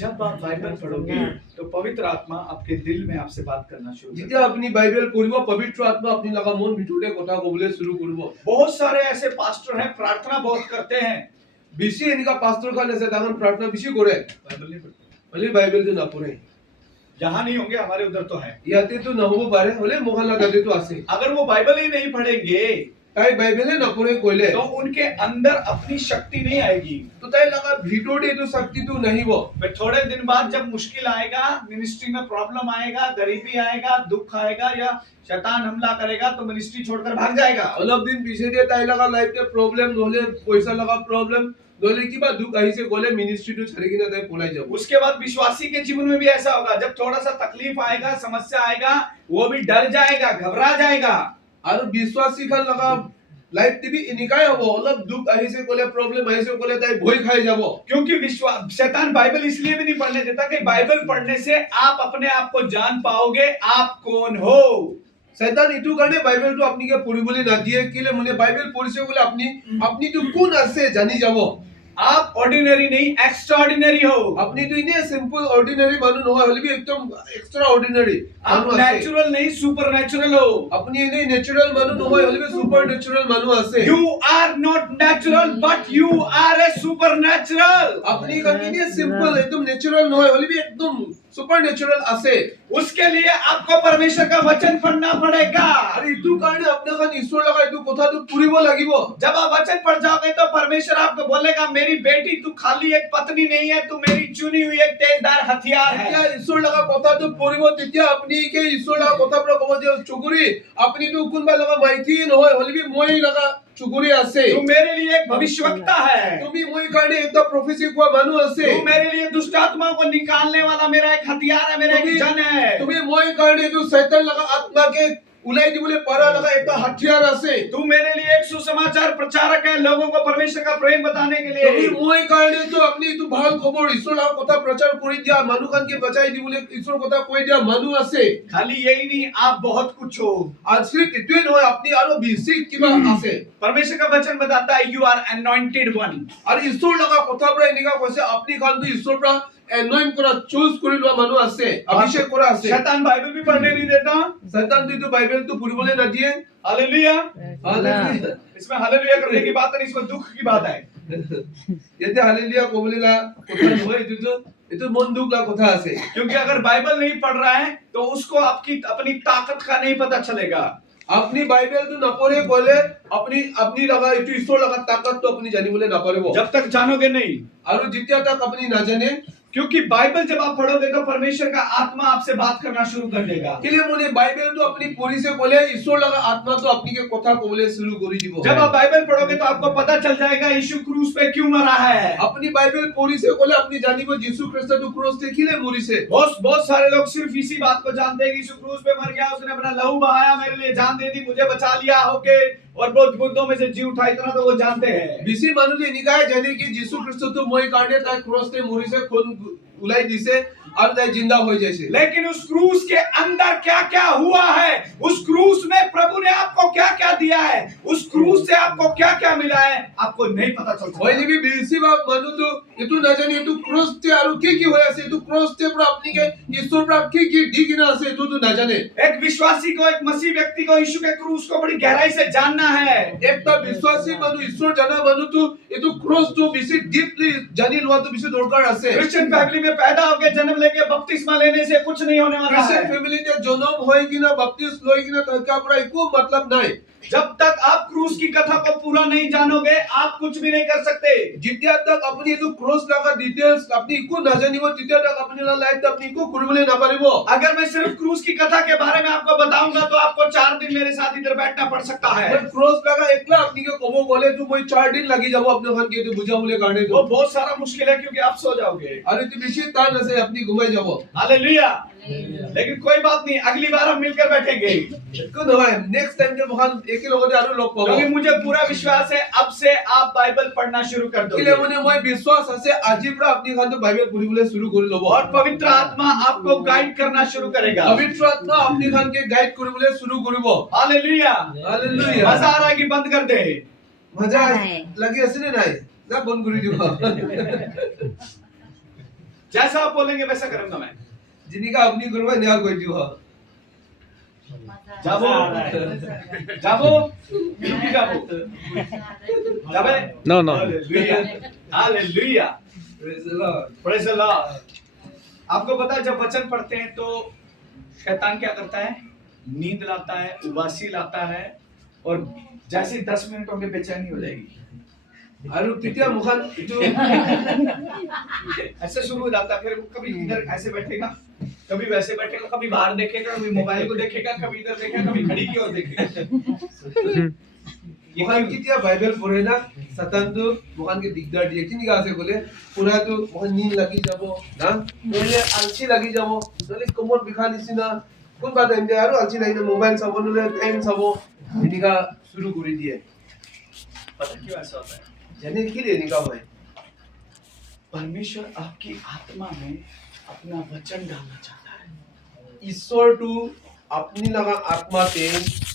जब आप बाइबल पढ़ोगे तो पवित्र आत्मा आपके दिल में आपसे बात करना शुरू करेगा। যেতিয়া আপনি বাইবেল পঢ়িব পবিত্ৰ আত্মা আপনি লাগা মন ভিতৰতে কথা কবলে শুরু কৰিব बहुत सारे ऐसे पास्टर हैं प्रार्थना बहुत करते हैं, বেশি এনেকা পাস্তৰ খান আছে তাহন প্ৰাৰ্থনা বেশি কৰে बाइबल नहीं पढ़ते। হলে বাইবেলটো না পঢ়ে यहाँ नहीं होंगे, हमारे उधर तो है। ইয়াতে তো নহব পাৰে হলে মোহালা গাতে তো আছে अगर वो बाइबल ही नहीं पढ़ेंगे তাই বাইবেলে না পঢ়ে কইলে तो उनके अंदर अपनी शक्ति नहीं आएगी। তো তাই লাগা ভিতৰতে তো শক্তিটো নাহিব फिर थोड़े दिन बाद जब मुश्किल आएगा, मिनिस्ट्री में प्रॉब्लम आएगा, गरीबी आएगा, दुख आएगा या शैतान हमला करेगा तो मिनिस्ट्री छोड़कर भाग जाएगा। অলপ দিন পিছতে তাই লাগা লাইফতে প্ৰবলেম নহলে পইচা লাগা প্ৰবলেম নহলে কিবা দুখ আহিছে গলে মিনিস্ট্রিটো ছাড়ি কিনে তাই পলাই যাব उसके बाद विश्वासी के जीवन में भी ऐसा होगा, जब थोड़ा सा तकलीफ आएगा, समस्या आएगा, वो भी डर जाएगा, घबरा जाएगा। আৰু বিশ্বাসী খান লাগা লাইফ টিভি এনেকাই হ'ব অলপ দুখ আহিছে গলে প্ৰবলেম আহিছে গলে তাই ভয় খাই যাব क्योंकि विश्वास शैतान बाइबल इसलिए भी नहीं पढ़ने देता कि बाइबल पढ़ने से आप अपने आप को जान पाओगे आप कौन हो। শয়তান এটো কাৰণে বাইবেলটো আপনিকে পঢ়িবলৈ না দিয়ে কিলে মানে বাইবেল পঢ়িছে গলে আপনি তো কোন আছে জানি যাব आप ऑर्डिनरी नहीं एक्स्ट्राऑर्डिनरी हो। আপনি তো ইনে সিম্পল অর্ডিনারি মানুহ নহয় হলে একদম এক্সট্রা অর্ডিনারি आप नेचुरल नहीं सुपर नेचुरल हो। আপনি ইনে ন্যাচারাল মানুহ নহয় হলে সুপার ন্যাচারাল মানুহ আছে You are not natural but you are a supernatural। আপনি কাকিনে সিম্পল একদম ন্যাচারাল নহয় হলে একদম সুপার ন্যাচারাল আছে उसके लिए आपको परमेश्वर का वचन पढ़ना पड़ेगा। আৰু ইটো কাৰণে আপোনাক ঈশ্বৰ লগা ইটো কথাটো পুৰিব লাগিব जब आप वचन पढ़ जाओगे तो परमेश्वर आपको बोलेगा मेरी बेटी तू खाली एक पत्नी नहीं है, तू मेरी चुनी हुई एक तेजदार हथियार যেতিয়া है। ঈশ্বৰ লগা কথাটো পঢ়িব তেতিয়া আপুনি কি ঈশ্বৰ লগা কথা পৰা ক'ব যে চুগুৰি আপুনিতো কোনবা লগা মাইকী নহয় হলিবি মই লগা চুগুৰি আছে तू मेरे लिए एक भविष्यवक्ता है। তুমি মই কাৰণে এটা প্ৰফেসি কোৱা মানুহ আছে तू मेरे लिए दुष्ट आत्माओं को निकालने वाला मेरा एक हथियार है, मेरा एक जन है। তুমি মই কাৰণে এইটো শয়তান লগা আত্মাকে উলাই দিবলৈ পাৰা লগা এটা হাতিয়াৰ আছে तू मेरे लिए एक सुसमाचार प्रचारक है, लोगों को परमेश्वर का प्रेम बताने के তুমি लिए। মই কাৰণে তো আপনি এইটো ভাল খবৰ ঈশ্বৰ লগা কথা প্ৰচাৰ কৰি দিয়া মানুহখানকে বচাই দিবলৈ ঈশ্বৰ কথা কৈ দিয়া মানুহ আছে खाली यही नहीं, आप बहुत कुछ हो। আৰু সিফ এটোৱে নহয় আপনি আৰু বেছি কিবা আছে परमेश्वर का वचन बताता है यू आर anointed one। আৰু ঈশ্বৰ লগা কথা পৰা এনেকা কৈছে আপনি খানটো ঈশ্বৰ পৰা এনয়ন কৰা চুজ কৰি লোৱা মানুহ আছে অভিষেক কৰা আছে शैतान बाइबल भी पढ़ने नहीं देता। শয়তান তো বাইবেলটো পঢ়িবলৈ না দিয়ে हालेलुया। হালেলুয়া इसमें हालेलुया करने की बात नहीं, इसमें दुख की बात है। ইয়াতে হালেলুয়া ক'বলৈ লা কথা নহয় এটো মন দুখ লা কথা আছে क्योंकि अगर बाइबल नहीं पढ़ रहा है तो उसको आपकी अपनी ताकत का नहीं पता चलेगा। আপনি বাইবেলটো নপঢ়ে গলে আপনি লগা এইটো ঈশ্বৰ লগা তাকতটো আপনি জানিবলৈ নাপাৰিব जब तक जानोगे नहीं, আৰু যেতিয়া তক আপনি নাজানে क्योंकि बाइबल जब आप पढ़ोगे तो परमेश्वर का आत्मा आपसे बात करना शुरू कर देगा। কেলে মানে বাইবেলটো আপনি পঢ়িছে গলে ঈশ্বৰ লগা আত্মাটো আপনিকে কথা ক'বলৈ শুরু কৰি দিব जब आप बाइबल पढ़ोगे तो आपको पता चल जाएगा यीशु क्रूस पे क्यों मरा है। আপনি বাইবেল পঢ়িছে গলে আপনি জানিব যীশু খ্ৰীষ্টটো ক্রুশতে কিলে মৰিছে बहुत सारे लोग सिर्फ इसी बात को जानते हैं कि यीशु क्रूस पे मर गया, उसने अपना लहू बहाया, मेरे लिए जान दे दी, मुझे बचा लिया होके और बहुत बुद्धों में से जी उठा, इतना तो वो जानते हैं। বেছি মানুহে এনেকাই জানে কি যীশু খ্ৰীষ্টটো মই কাৰণে তাই ক্রুশতে মৰিছে খুন উলাই দিছে और ताई जिंदा हो जैसे लेकिन उस क्रूस के अंदर क्या क्या हुआ है, उस क्रूस में प्रभु ने आपको क्या क्या दिया है, उस क्रूस से आपको क्या क्या मिला है, आपको नहीं पता चल सकता। ওই যে বিলসি বা মানু তো এটু না জানি এটু ক্রস তে আর কি হয়ে আছে এটু ক্রস তে পুরো আপনি কে ঈশ্বর পুরো কি দিকিনা আছে এটু তো না জানে एक विश्वासी को, एक मसीह व्यक्ति को यीशु के क्रूस को बड़ी गहराई से जानना है। একটা বিশ্বাসী মানুষ ঈশ্বর জানা মানুষ তো এটু ক্রস তো বেশি ডিপলি জানি লওয়া তো বেশি দরকার আছে क्रिश्चियन फैमिली में पैदा होकर जन्म लेके बपतिस्मा लेने से कुछ नहीं होने वाला क्रिश्चियन है। फैमिलीতে জনম হয় কিনা বাপ্তিস্ম লয় কিনা তার পুরো একো मतलब নাই जब तक आप क्रूस की कथा को पूरा नहीं जानोगे, आप कुछ भी नहीं कर सकते। जितना तक अपनी तो क्रॉस लगा डिटेल्स अपनी को ना जानिबो जितना तक अपनी लाइफ तो अपनी को करबले ना पारिबो। अगर मैं सिर्फ क्रूस की कथा के बारे में आपको बताऊंगा तो आपको 4 दिन मेरे साथ इधर बैठना पड़ सकता है। मैं क्रॉस लगा एकला अपनी के कबो बोले तो मैं 4 दिन लगी जाबो अपने खान के तो बुझाबले करने वो तो बहुत सारा मुश्किल है क्योंकि आप सो जाओगे। अरे तो बेशी तान से अपनी घुमाई जाबो हालेलुया। लेकिन कोई बात नहीं, अगली बार हम मिलकर बैठेंगे, को न है नेक्स्ट टाइम के बखान एक ही लोग आरो लोग पाबो क्योंकि मुझे पूरा विश्वास है अब से आप बाइबल पढ़ना शुरू कर किले दोगे मने मैं विश्वास আছে আজিবরা अपनी खान तो बाइबल पढ़िबले शुरू कर लबो और पवित्र आत्मा आपको गाइड करना शुरू करेगा। पवित्र आत्मा अपनी खान के गाइड करबले शुरू करबो। हालेलुया। हालेलुया मजा आ रहा है कि बंद कर दे? मजा लगी असने नाही जा बंद करी दिबो जैसा आप बोलेंगे वैसा करूंगा मैं। जिनिका अपनी करबा नया कोई दिबो जाबो जाबो क्योंकि जाबो जाबे No, no. Hallelujah hallelujah praise the Lord praise the Lord. आपको पता है जब वचन पढ़ते हैं तो शैतान क्या करता है, नींद लाता है, उबासी लाता है, और जैसे 10 मिनट होंगे बेचैनी हो जाएगी। और तितिया मुखान जो ऐसे शुरू हो जाता है, फिर वो कभी इधर ऐसे बैठेगा, कभी वैसे बैठेगा, कभी बाहर देखेगा, कभी मोबाइल को देखेगा, कभी इधर देखेगा, कभी घड़ी की ओर देखेगा। मुखान कितिया बाइबल पढ़े ना सतान तो मुखान के दिगदार दिए किनी का আছে বলে পুরা তো মুখান নীল লাগি যাব না নলে আলসি লাগি যাব নলে কোমর বিখা নিছিনা কোন বাদ এমনি আর আলসি লাগি না মোবাইল চাব নলে টাইম চাব এনিকা শুরু করে দিয়ে पता क्यों ऐसा होता है? জানি কি রে নিকা হয় परमेश्वर आपकी आत्मा में अपना वचन डालना चाहता है। ঈশ্বরটো আপনি লাগা আত্মাতে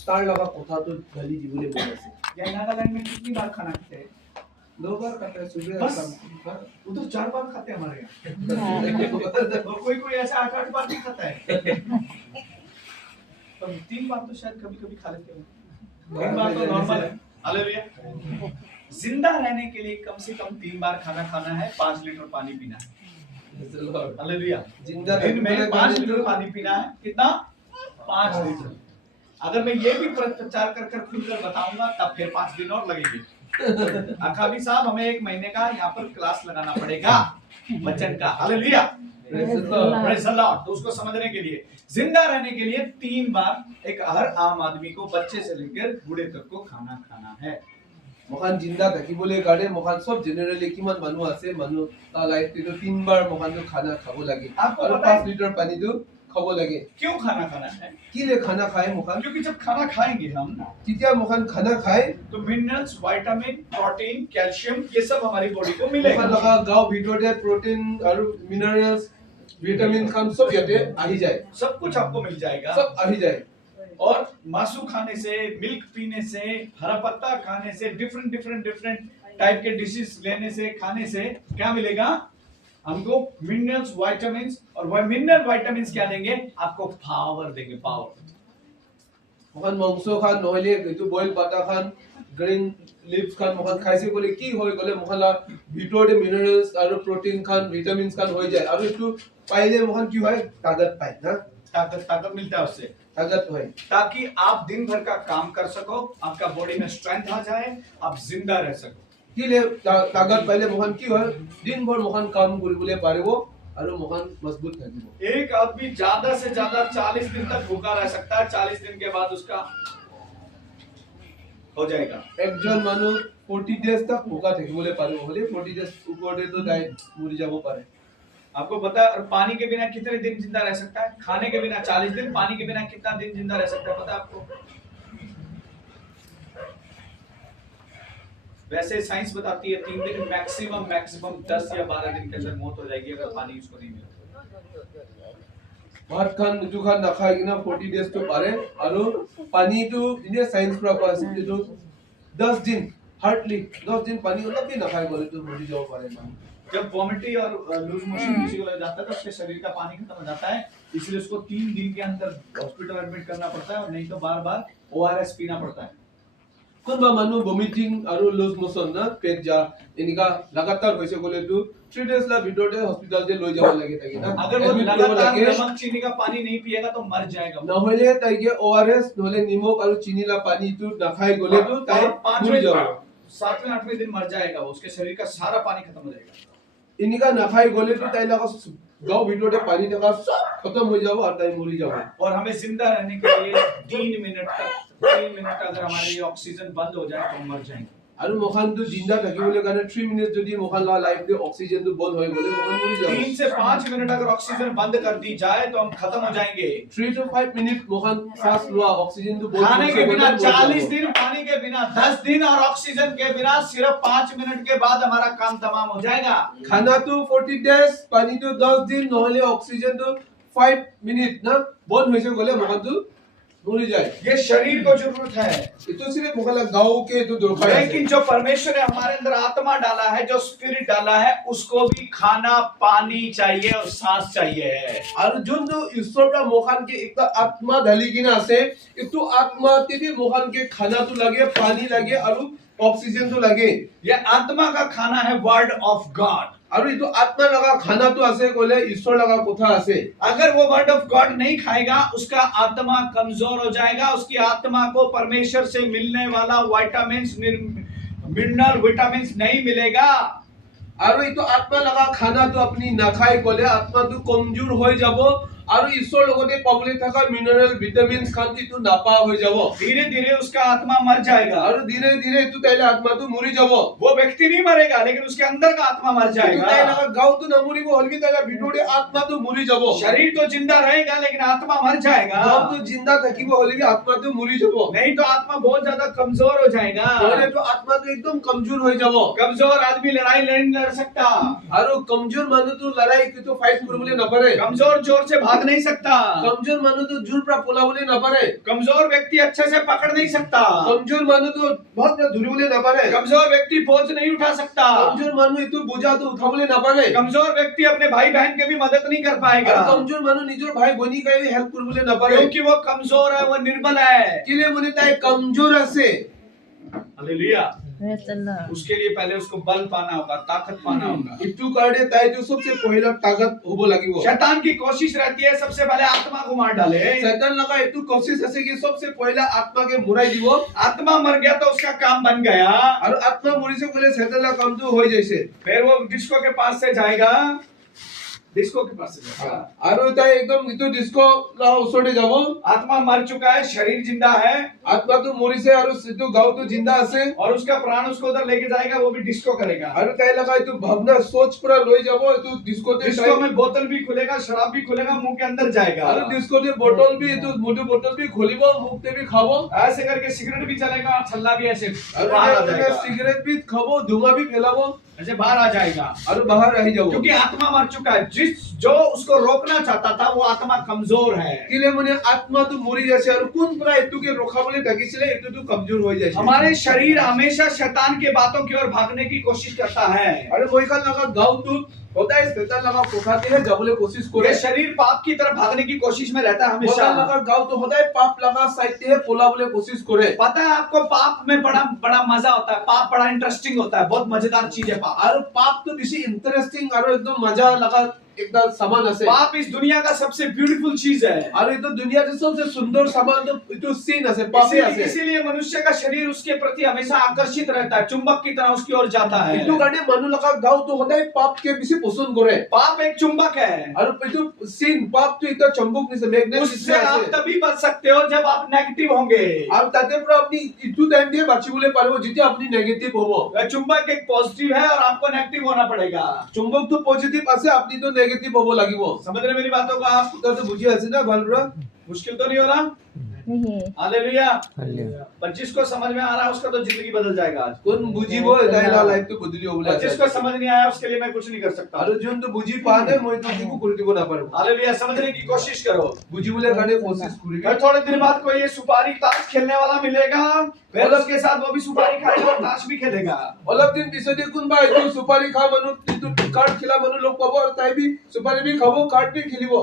তার লাগা কথা তো গালি দিবলে মন আছে यहाँ नागालैंड में कितनी बार खाना खाते हैं? 2 बार खाते हैं सुबह बस? शाम उधर 4 बार खाते हैं हमारे यहाँ। और कोई कोई ऐसा 8 बार नहीं खाता है। तो 3 बार तो शायद कभी कभी खा लेते हो। 3 बार तो नॉर्मल है। हालेलुया। जिंदा रहने के लिए कम से कम 3 बार खाना खाना है, 5 लीटर पानी पीना है। हालेलुया। जिंदा दिन में 5 लीटर पानी पीना है। कितना? 5 लीटर। अगर मैं ये भी प्रचार कर कर खुलकर बताऊंगा तब फिर 5 दिन और लगेंगे। अखाबी साहब हमें 1 महीने का यहाँ पर क्लास लगाना पड़ेगा वचन का। हालेलुया। Praise the Lord. तो उसको समझने के लिए, जिंदा रहने के लिए 3 बार एक हर आम आदमी को, बच्चे से लेकर बूढ़े तक को खाना खाना है। মহান জিন্দা থাকিবলে কাৰণে মহান সব জেনাৰেলি কিমান মানুহ আছে মানুহ তা লাইফ তো 3 বাৰ মহান খানা খাব লাগে आपको আৰু पता है 5 লিটাৰ পানী তো খাব লাগে क्यों खाना खाना है? কি লে খানা খায় মহান क्योंकि जब खाना खाएंगे हम তেতিয়া মহান খানা খায় तो मिनरल्स, विटामिन, प्रोटीन, कैल्शियम ये सब हमारी बॉडी को মহান मिलेगा। লগা গাঁও ভিতৰতে প্ৰটিন আৰু মিনাৰেলছ ভিটামিন খান সব ইয়াতে আহি যায় सब कुछ आपको मिल जाएगा। সব আহি যায় और मासू खाने से, मिल्क पीने से, हरा पत्ता खाने से, डिफरेंट टाइप के डिशेस लेने से, खाने से क्या मिलेगा हमको? Minerals, vitamins. और वह मिनरल विटामिन्स क्या देंगे? आपको पावर देंगे, पावर। মহান মাংস খান নহলে এইটো বইল পাতা খান গ্ৰীন লিভস খান মহান খাইছে বলে কি হৈ গলে মহালা ভিতৰতে মিনাৰেলছ আৰু প্ৰটিন খান ভিটামিনছ খান হৈ যায় আৰু এইটো পাইলে মহান কি হয় তাকত পায় না ताकत मिलता है उससे, ताकत হয় ताकि आप दिन भर का काम कर सको, आपका बॉडी में स्ट्रेंथ आ जाए, आप जिंदा रह सको। কিলে তাকত পাইলে মহান কি হয় দিনভৰ মহান কাম কৰিবলৈ পাৰিব আৰু মহান মজবুত থাকিব एक आदमी ज्यादा से ज्यादा 40 दिन तक भूखा रह सकता है, 40 दिन के बाद उसका हो जाएगा। একজন মানুহ 40 ডেজ तक ভোকা থাকিবলৈ পাৰিব হলে 40 ডেজ ওপৰতে তো তাই মৰি যাব পাৰে आपको पता है? और पानी के बिना कितने दिन जिंदा रह सकता है? खाने के बिना 40 दिन, पानी के बिना कितना दिन जिंदा रह सकता है पता है आपको? वैसे साइंस बताती है 3 दिन मैक्सिमम 10 या 12 दिन के अंदर मौत हो जाएगी अगर पानी उसको नहीं मिला। ভাত খান ইটো খান নাখাই কিনা 40 days তো পাৰে আৰু পানীটো ইনে সায়েন্স পৰা কোৱা আছে যে 10 দিন हार्डली 10 दिन पानी मतलब भी ना खाए बोले तो मरी जाओ पारे man जब वॉमिटिंग और लूज मोशन किसी को लग जाता है तो उसके शरीर का पानी खत्म हो जाता है, इसलिए उसको 3 दिन के अंदर हॉस्पिटल एडमिट करना पड़ता है और नहीं तो बार बार ORS पीना पड़ता है। কোনবা মানুহ ভমিটিং আৰু লুজ মোশন না পেট যা এনিকা লাগাতার হইছে বলে তো 3 days লা ভিতৰতে হস্পিটাল তে লৈ যাব লাগে তাকে না अगर वो लगातार नमक चीनी का पानी नहीं पिएगा तो मर जाएगा। নহলে তাইকে ORS নহলে নিমখ আৰু চিনি লা পানী তো নাখাই গলে তো তাই মৰি যাব। 7वें 8वें दिन मर जाएगा, उसके शरीर का सारा पानी खत्म हो जाएगा। इनका नाखाई गोले तो ताई लगा गांव भिडोटे पानी लगा सब खत्म हो जाओ और ताई मरी जाओ। और हमें जिंदा रहने के लिए 3 मिनट अगर हमारे लिए ऑक्सीजन बंद हो जाए तो हम मर जाएंगे। আৰু মখান তো জিন্দা থাকিবলৈ কাৰণে 3 মিনিট যদি মখান লা লাইফ দে অক্সিজেন তো বন্ধ হৈ গলে মখান মৰি যাব। 3 से 5 मिनट अगर ऑक्सीजन बंद कर दी जाए तो हम खत्म हो जाएंगे। 3 to 5 मिनट मखान सांस लुआ ऑक्सीजन तो बंद खाने के बिना 40 दिन, पानी के बिना 10 दिन और ऑक्सीजन के बिना सिर्फ 5 मिनट के बाद हमारा काम तमाम हो जाएगा। खाना तो 40 डेज, पानी तो 10 दिन, নহলে ऑक्सीजन तो 5 मिनट ना बंद হৈছে গলে মখান তো मरी जाए। ये शरीर को जरूरत है, तो सिर्फ मखान गांव के तो दरकार है। लेकिन जो परमेश्वर ने हमारे अंदर आत्मा डाला है, जो स्पिरिट डाला है, उसको भी खाना पानी चाहिए और सांस चाहिए। और जोन जो ईश्वर का मखान के एक आत्मा ढाली किना আছে একটু आत्मा ते भी मखान के खाना तो लगे, पानी लगे और ऑक्सीजन तो लगे। ये आत्मा का खाना है वर्ड ऑफ गॉड। और ये तो आत्मा लगा खाना तो আছে बोले ईश्वर लगा कोथा আছে। अगर वो वर्ड ऑफ गॉड नहीं खाएगा उसका आत्मा कमजोर हो जाएगा, उसकी आत्मा को परमेश्वर से मिलने वाला मिनरल विटामिन्स नहीं मिलेगा। और ये तो आत्मा लगा खाना तो अपनी ना खाए बोले आत्मा तो कमजोर हो जाबो और ईश्वर लगते पाबले थाका मिनरल विटामिन्स खान तो नापा हो जाबो। धीरे धीरे उसका आत्मा मर जाएगा और धीरे धीरे तो ताइले आत्मा तो मरी जाबो। वो व्यक्ति नहीं मरेगा लेकिन उसके अंदर का आत्मा मर तो जाएगा। ताइले गाव तो न मरिबो हलबी ताइले भितरे आत्मा तो मरी जाबो। शरीर तो जिंदा रहेगा लेकिन आत्मा मर जाएगा। गाव तो जिंदा থাকিবो हलबी आत्मा तो मरी जाबो। नहीं तो आत्मा बहुत ज्यादा कमजोर हो जाएगा। बोले तो आत्मा तो एकदम कमजोर हो जाबो। कमजोर आदमी लड़ाई नहीं लड़ सकता। और कमजोर मानु तो लड़ाई के तो फाइट करबले न पारे। कमजोर जोर से भाग नहीं सकता। कमजोर मानु तो जुर पर पोलाबले न पारे। कमजोर व्यक्ति अच्छे से पकड़ नहीं सकता। कमजोर मानु तो बहुत धुरीबले न पारे। कमजोर व्यक्ति बोझ नहीं उठा सकता। कमजोर मानु इतु बोझा तो उठाबले न पारे। कमजोर व्यक्ति अपने भाई बहन के भी मदद नहीं कर पाएगा। कमजोर मानु निजोर भाई बहनी का भी हेल्प करबले न पारे। क्योंकि वो कमजोर है, वो निर्बल है। किले मने ताई कमजोर আছে। हालेलुया। उसके लिए पहले उसको बल पाना होगा, ताकत पाना होगा। इतु कारणे ताई जो सबसे पहला ताकत होबो लागिबो। शैतान की कोशिश रहती है सबसे पहले आत्मा को मार डाले। शैतान लगा इतु कोशिश আছে कि सबसे पहला आत्मा के मुराई दिबो। आत्मा मर गया तो उसका काम बन गया। और आत्मा मरी से पहले शैतान का काम तो हो जैसे। फिर वो डिस्को के पास से जाएगा, डिस्को के पास से जाएगा। और ताई एकदम इतु डिस्को ला उसोडे जाबो। आत्मा मर चुका है, शरीर जिंदा है। आत्मा तो मरी से और इतु गाव तो जिंदा আছে। और उसका प्राण उसको उधर लेके जाएगा, वो भी डिस्को करेगा। और ताई लगा इतु भावना सोच पूरा लोई जाबो इतु डिस्को ते डिस्को में बोतल भी खुलेगा, शराब भी खुलेगा, मुंह के अंदर जाएगा। और डिस्को ते बोतल भी इतु मुंह बोतल भी खोलिबो, मुंह ते भी खाबो। ऐसे करके सिगरेट भी चलेगा और छल्ला भी ऐसे और बाहर आ जाएगा। सिगरेट भी खाबो, धुआं भी फैलाबो। ऐसे बाहर आ जाएगा और बाहर रह जाओ। क्योंकि आत्मा मर चुका है। जो उसको रोकना चाहता था वो आत्मा कमजोर है। किले मने आत्मा तो मरी जाছে और কোন পুরা এতুকে রখাবলে ডাকিছিলে এতু তো কমজোর হয়ে যাচ্ছে। हमारे शरीर हमेशा शैतान के बातों की ओर भागने की कोशिश करता है। अरे वही का लगा गांव तो होता है शैतान लगा कोखाते है जाबले कोशिश ये करे। शरीर पाप की तरफ भागने की कोशिश में रहता है होता हमेशा। लगा गांव तो होता है पाप लगा साइते है पोलाबले कोशिश करे। पता है आपको पाप में बड़ा बड़ा मजा होता है। पाप बड़ा इंटरेस्टिंग होता है, बहुत मजेदार चीज है पाप। और पाप तो बेसी इंटरेस्टिंग और एकदम मजा लगा एकदम सामान আছে। पाप इस दुनिया का सबसे ब्यूटीफुल चीज है। और ये तो दुनिया के सबसे सुंदर सामान तो तो सीन আছে पापे আছে। इसीलिए मनुष्य का शरीर उसके प्रति हमेशा आकर्षित रहता है, चुंबक की तरह उसकी ओर जाता है। इतु गाने मानु लगा गांव तो होता है पाप के बेसी पसंद करे। पाप एक चुंबक है और इतु सीन पाप तो इतना चंबक नहीं से मैग्नेट उससे आप तभी बच सकते हो जब आप नेगेटिव होंगे। आप ताते पूरा अपनी इतु टाइम দিয়ে বাঁচিবলে পারবো যেটা আপনি নেগেটিভ হবো। चुंबक एक पॉजिटिव है और आपको नेगेटिव होना पड़ेगा। চুম্বক তো পজিটিভ আছে আপনি তো নেগেটিভ হবো লাগিব। समझ रहे मेरी बातों को आप? তো বুঝি আছে না ভালরা? मुश्किल तो नहीं हो रहा? नहीं है। हालेलुया। Hallelujah. पर जिसको समझ में आ रहा है उसका तो जिंदगी बदल जाएगा आज। কোন বুজিব তাইলা লাইফটো বদলি হবলে और আছে जिसको समझ नहीं आया उसके लिए मैं कुछ नहीं कर सकता। আৰু যোনটো বুজি পা নাই মই তো কিকো কৰি দিব না পাৰো हालेलुया। समझने की कोशिश करो। বুজিবলে কাৰণে কোशिश কৰিবি फिर थोड़े दिन बाद कोई ये सुपारी ताश खेलने वाला मिलेगा, फिर उसके साथ वो भी सुपारी खाएगा और ताश भी खेलेगा। অলপ দিন পিছতে কোনবা এইটো সুপাৰি খা মানুহ এইটো কাৰ্ড খেলা মানুহ লোক পাব আৰু তাই বি সুপাৰি বি খাব কাৰ্ড বি খেলিব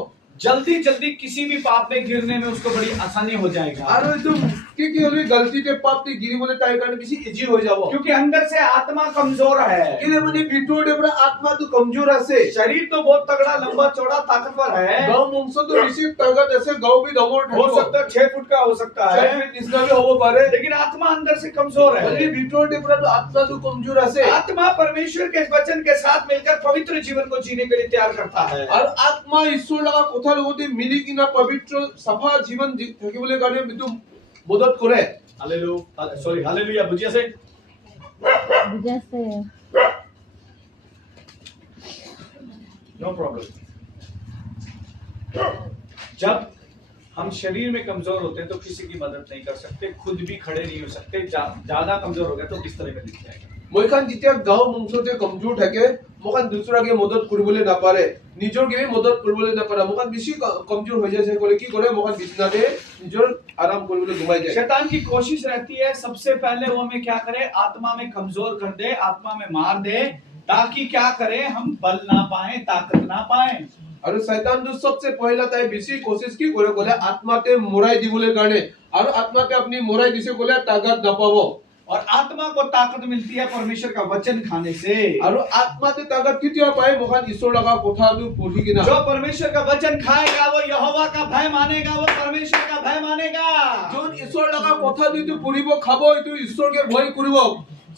जल्दी जल्दी किसी भी पाप में गिरने में उसको बड़ी आसानी हो जाएगा। আৰু এইটো কি হলি গলতিতে পাপটি গিৰিবলে তাই কাৰণে বেছি ইজি হৈ যাব क्योंकि अंदर से आत्मा कमजोर है। কিলে মানে ভিতৰতে পৰা আত্মাটো কমজোৰ আছে शरीर तो बहुत तगड़ा, लंबा चौड़ा, ताकतवर है। গাও মংসটো বেছি তাগত আছে গাও বি দমৰ हो থাকিব सकता है 6 फुट का हो सकता है, নিচিনা বি হ'ব পাৰে लेकिन आत्मा अंदर से कमजोर অনলি है। ভিতৰতে পৰা আত্মাটো কমজোৰ আছে आत्मा परमेश्वर के वचन के साथ मिलकर पवित्र जीवन को जीने के लिए तैयार करता है। আৰু আত্মা ঈশ্বৰ লগা কথাৰ লগতে মিলি কিনা পবিত্ৰ সাফা জীৱন থাকিবলৈ কাৰণে এইটো মদত কৰে हालेलुया, सॉरी हालेलुया, बुझिए से जैसे नो प्रॉब्लम। जब हम शरीर में कमजोर होते हैं तो किसी की मदद नहीं कर सकते, खुद भी खड़े नहीं हो सकते। ज्यादा कमजोर हो गए तो बिस्तर में लिख जाएगा। মই খান যেতিয়া গাঁও মংসতে কমজোৰ থাকে মোখান দুসৰাকে মদত কৰিবলৈ নাপাৰে নিজৰ কেবি মদত কৰিবলৈ নাপাৰে মোখান বেছি কমজোৰ হৈ যায় কলে কি কৰে মোখান বিছনাতে নিজৰ আৰাম কৰিবলৈ ঘুমাই যায় शैतान की कोशिश रहती है सबसे पहले वो हमें क्या करे, आत्मा में कमजोर कर दे, आत्मा में मार दे, ताकि क्या करे, हम बल ना पाए, ताकत ना पाए। আৰু শয়তানটো সবচে পহিলা তাই বেছি কোशिश কি কৰে কলে আত্মাতে মৰাই দিবলৈ কাৰণে আৰু আত্মাতে আপুনি মৰাই দিছে কলে তাগত নাপাব और आत्मा को ताकत मिलती है परमेश्वर का वचन खाने से। আৰু আত্মাতে তাগত কেতিয়া পায় মোখান ঈশ্বৰ লগা কথাটো পঢ়ি কিনা जो परमेश्वर का वचन खाएगा वो यहोवा का भय मानेगा, वो परमेश्वर का भय मानेगा। যোন ঈশ্বৰ লগা কথাটো পঢ়িব খাব এইটো ঈশ্বৰকে ভয় কৰিব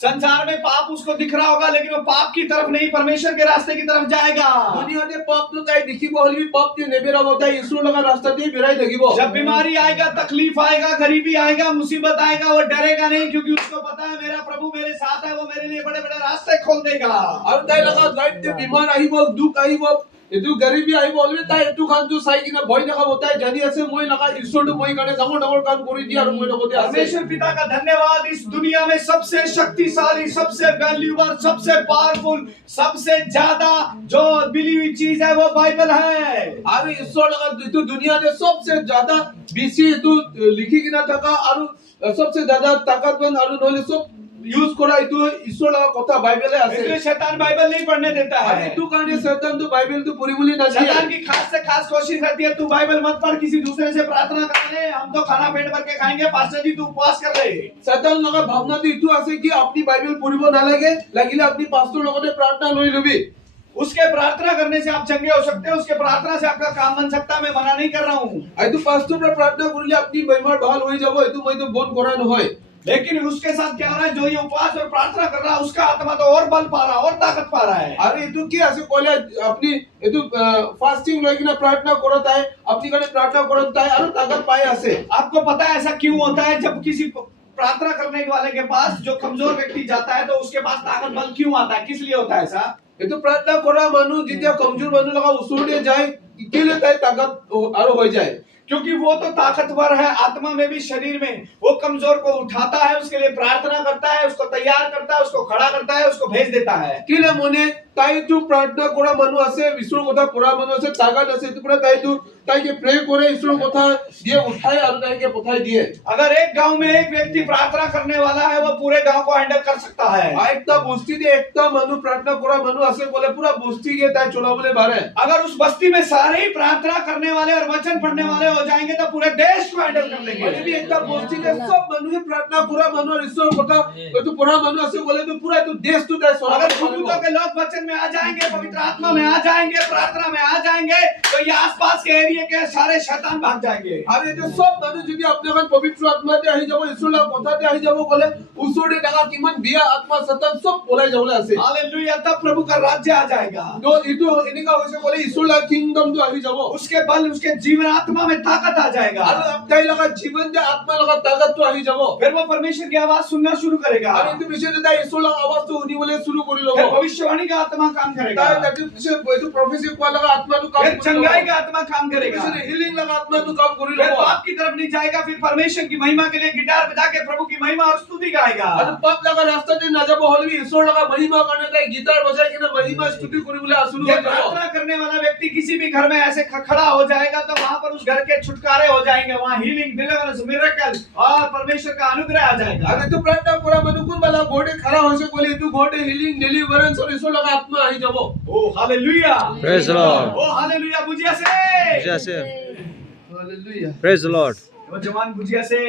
संसार में पाप उसको दिख रहा होगा, लेकिन वो पाप की तरफ नहीं, परमेश्वर के रास्ते की तरफ जाएगा। দুনিয়াতে পাপটো তাই দেখিব হলি পাপটো নেবেৰাব তাই ঈশ্বৰ লগা ৰাস্তাতে বেৰাই থাকিব जब बीमारी आएगा, तकलीफ आएगा, गरीबी आएगा, मुसीबत आएगा, वो डरेगा नहीं, क्योंकि उसको पता है मेरा प्रभु मेरे साथ है, वो मेरे लिए बड़े बड़े रास्ते खोल देगा। আৰু তাই লগা লাইফতে বিমাৰ আহিব দুখ আহিব এটো গৰিবী আহিব হলি তাই এটো কামটো চাই কিনা ভয় দেখাব তাই জানি আছে মই লগা ঈশ্বৰটো মই কাৰণে ডাঙৰ ডাঙৰ কাম কৰি দি আৰু মই লগতে আছে परमेश्वर पिता का धन्यवाद, इस दुनिया में सबसे शक्तिशाली, सबसे वैल्यूएबल, सबसे पावरफुल, सबसे ज्यादा जो मिली हुई चीज है वो बाइबल है। আৰু ঈশ্বৰ লগা এটো দুনিয়াতে সবচে ज्यादा বেছি এটো লিখি কিনা থকা আৰু সবচে ज्यादा তাকতৱান আৰু নহলে সব ইউজ কৰা এটো ঈশ্বৰ লগা কথা বাইবেলে আছে इसलिए शैतान बाइबल नहीं पढ़ने देता আৰু है। এটো কাৰণে শয়তানটো বাইবেলটো পঢ়িবলৈ নাদিয়ে शैतान की खास से खास कोशिश रहती है, तू बाइबल मत पढ़, किसी दूसरे से प्रार्थना कर ले, हम तो खाना पेट भर के खाएंगे, पास्टर जी तू उपवास कर ले। শয়তান লগা ভাৱনাটো এটো আছে কি আপুনি বাইবেল পঢ়িব নালাগে লাগিলে আপুনি পাস্তৰ লগতে প্ৰাৰ্থনা লৈ লবি उसके प्रार्थना करने से आप चंगे हो सकते हो, उसके प्रार्थना से आपका काम बन सकता है, मैं मना नहीं कर रहा हूँ। এইটো পাস্তৰ পৰা প্ৰাৰ্থনা কৰিলে আপুনি বেমাৰ ভাল হৈ যাব এইটো মইতো বন্ধ কৰা নহয় लेकिन उसके साथ क्या हो रहा है, जो ये उपवास और प्रार्थना कर रहा है उसका आत्मा तो और बल पा रहा है और ताकत पा रहा है। আৰু এইটো কি আছে কলে আপুনি এইটো ফাস্টিং লৈ কিনা প্ৰাৰ্থনা কৰত আই আপুনি কাৰণে প্ৰাৰ্থনা কৰত আই আৰু তাগত পাই আছে आपको पता है ऐसा क्यों होता है, जब किसी प्रार्थना करने वाले के पास जो कमजोर व्यक्ति जाता है तो उसके पास ताकत बल क्यों आता है, किस लिए होता है ऐसा? এইটো প্ৰাৰ্থনা কৰা মানুহ যেতিয়া কমজোৰ মানুহ লগা ওচৰতে যায় কেলে তাই তাগত আৰু হৈ যায় क्योंकि वो तो ताकतवर है आत्मा में भी, शरीर में वो कमजोर को उठाता है, उसके लिए प्रार्थना करता है, उसको तैयार करता है, उसको खड़ा करता है, उसको भेज देता है। কেলে মনে তাইটো প্ৰাৰ্থনা কৰা মানুহ আছে ঈশ্বৰৰ কথা পঢ়া মানুহ আছে তাগত আছে এইটো পৰা তাইকে প্ৰে কৰে ঈশ্বৰৰ কথা দিয়ে উঠাই আৰু তাইকে পঠাই দিয়ে अगर एक गांव में एक व्यक्ति प्रार्थना करने वाला है, वो पूरे गांव को हैंडल कर सकता है। একটা বস্তিতে একটা মানুহ প্ৰাৰ্থনা কৰা মানুহ আছে বলে পুরা বস্তিকে তাই চলাবলৈ পাৰে अगर उस बस्ती में सारे ही प्रार्थना करने वाले और वचन पढ़ने वाले हो जाएंगे तो पूरे देश को हैंडल कर মানে लेंगे। বি একটা বস্তিতে সব মানুহে প্ৰাৰ্থনা কৰা মানুহ আৰু ঈশ্বৰৰ কথা এইটো পঢ়া মানুহ আছে বলে তো পুরা তো দেশটো তাই अगर চলাবলৈ सुबुतों के लोग वचन में आ जाएंगे, पवित्र आत्मा में आ जाएंगे, प्रार्थना में आ जाएंगे, तो ये आसपास के एरिया के सारे शैतान भाग जाएंगे। আৰু এইটো সব মানুহ যদি আপোনাৰ পবিত্ৰ আত্মাতে আহি যাব ঈশ্বৰৰ কথাতে আহি যাব গলে ওচৰতে থকা কিমান বিয়া আত্মা শয়তান সব পলাই যাবলৈ আছে हालेलुया, तब प्रभु का राज्य आ जाएगा। তো এইটো এনেকা হৈছে গলে ঈশ্বৰৰ কিংডমটো আহি যাব उसके बल, उसके जीवन आत्मा में ताकत आ जाएगा। আৰু তাই লগা জীवन যে আত্মা লগা তাকতটো আহি যাব फिर वो परमेश्वर की आवाज सुनना शुरू करेगा। আৰু এইটো পিছতে তাই ঈশ্বৰৰ আৱাজটো শুনিবলৈ শুरू কৰি ল'ব फिर भविष्य भविष्यवाणी का आत्मा काम करेगा, তাই তাতে এইটো প্রফেসি কোৱা লগা আত্মাটো কাম फिर কৰি चंगाई का आत्मा काम करेगा, হিলিং লগা আত্মাটো কাম কৰি फिर ল'ব पाप की तरफ नहीं जाएगा, फिर परमेश्वर की महिमा के लिए गिटार बजा के प्रभु की महिमा और स्तुति गाएगा। আৰু পাপ লগা ৰাস্তাতে নাযাব হলি ঈশ্বৰ লগা মহিমা কাৰণে তাই গীটাৰ বজাই কিনে মহিমা স্তুতি কৰিবলৈ আচুৰু ये হৈ যাব प्रार्थना करने वाला व्यक्ति किसी भी घर में ऐसे खड़ा हो जाएगा तो वहां पर उस घर के छुटकारे हो जाएंगे, वहां हीलिंग, डिलीवरेंस, मिरेकल और परमेश्वर का अनुग्रह आ जाएगा। আৰু এইটো প্ৰাৰ্থনা কৰা মানুহ কোনবালা ঘৰতে খাৰা হৈছে ক'লে এইটো ঘৰতে হিলিং ডেলিভাৰেন্স আৰু ঈশ্বৰ লগা আত্মা আহি যাব O hallelujah, Praise the Lord. O hallelujah, बुझिया से बुझिया से। Hallelujah Praise the Lord. वो जवान बुझिया से।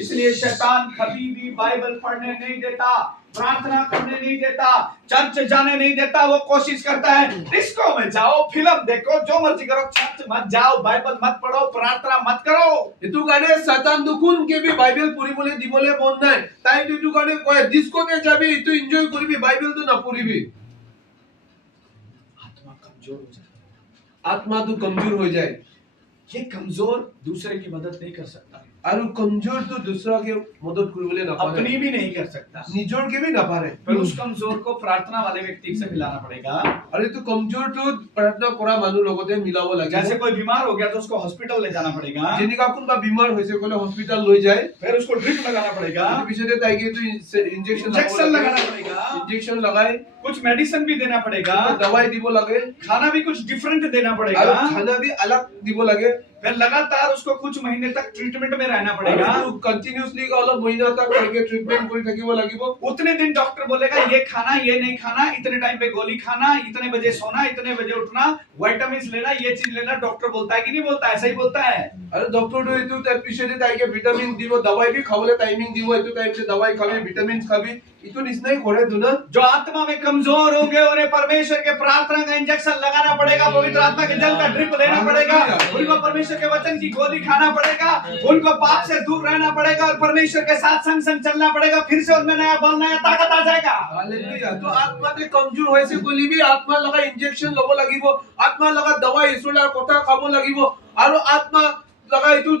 इसलिए शैतान कभी भी बाइबल पढ़ने नहीं देता, प्रार्थना करने नहीं देता, चर्च जाने नहीं देता। वो कोशिश करता है डिस्को में जाओ, फिल्म देखो, जो मर्जी करो, चर्च मत जाओ, बाइबल मत पढ़ो, प्रार्थना मत करो। এইটো কাৰণে সাতান দুকুন কে বি বাইবেল পঢ়িবলৈ দিবলৈ মন নাই তাই এইটো কাৰণে কয় ডিস্কোতে যাবি এইটো এনজয় কৰিবি বাইবেলটো নপঢ়িবি आत्मा कमजोर हो जाता আত্মাটো কমজোৰ হৈ যায় है। ये कमजोर दूसरे की मदद नहीं कर सकता, আৰু কমজোৰটো দুসৰাকে মদত কৰিবলৈ নাপাৰে अपनी भी नहीं कर सकता। নিজৰকে বি নাপাৰে पर उस कमजोर को प्रार्थना वाले व्यक्ति से मिलाना पड़ेगा। আৰু এইটো কমজোৰটো প্ৰাৰ্থনা কৰা মানুহ লগতে মিলাব লাগে जैसे कोई बीमार हो गया तो उसको हॉस्पिटल ले जाना पड़ेगा, যেনিকা কোনবা বিমাৰ হৈছে ক'লে হস্পিটাল লৈ যায় फिर उसको ड्रिप लगाना पड़ेगा, তাৰ পিছতে তাইকে এইটো ইনজেকচন इंजेक्शन लगाना पड़ेगा, ইনজেকচন লগাই कुछ मेडिसिन भी देना पड़ेगा, দवाई দিব লাগে खाना भी कुछ डिफरेंट देना আৰু पड़ेगा, খানা বি अलग দিব লাগে फिर लगातार उसको कुछ महीने तक ट्रीटमेंट में रहना আৰু पड़ेगा। কন্টিনিউअसली অলপ মহিনা तक তাইকে ট্ৰিটমেন্ট কৰি থাকিব লাগিব उतने दिन डॉक्टर बोलेगा ये खाना, ये नहीं खाना, इतने टाइम पे गोली खाना, इतने बजे सोना, इतने बजे उठना, विटामिन लेना, ये चीज लेना। डॉक्टर बोलता है कि नहीं बोलता है? ऐसा ही बोलता है। আৰু ডক্টৰটো এইটো তাৰ পিছতে তাইকে ভিটামিন দিব দवाई বি খাবলৈ টাইমিং দিব এইটো টাইমতে দवाई খাবি ভিটামিন খাবি ইটো নিচিনাই কৰে তো না जो आत्मा में कमजोर होंगे उन्हें परमेश्वर के प्रार्थना का इंजेक्शन लगाना पड़ेगा, पवित्र आत्मा के जल का ड्रिप लेना पड़ेगा, उनको परमेश्वर के वचन की गोली खाना पड़ेगा, उनको पाप से दूर रहना पड़ेगा और परमेश्वर के साथ संग संग चलना पड़ेगा। फिर से उनमें नया बल, नया ताकत आ जाएगा। হালেলুয়া তো আত্মাতে কমজোৰ হৈছে কলিবি আত্মা লগা ইনজেকচন ল'ব লাগিব আত্মা লগা দवाई ঈশ্বৰৰ কথা খাব লাগিব আৰু আত্মা লগা এইটো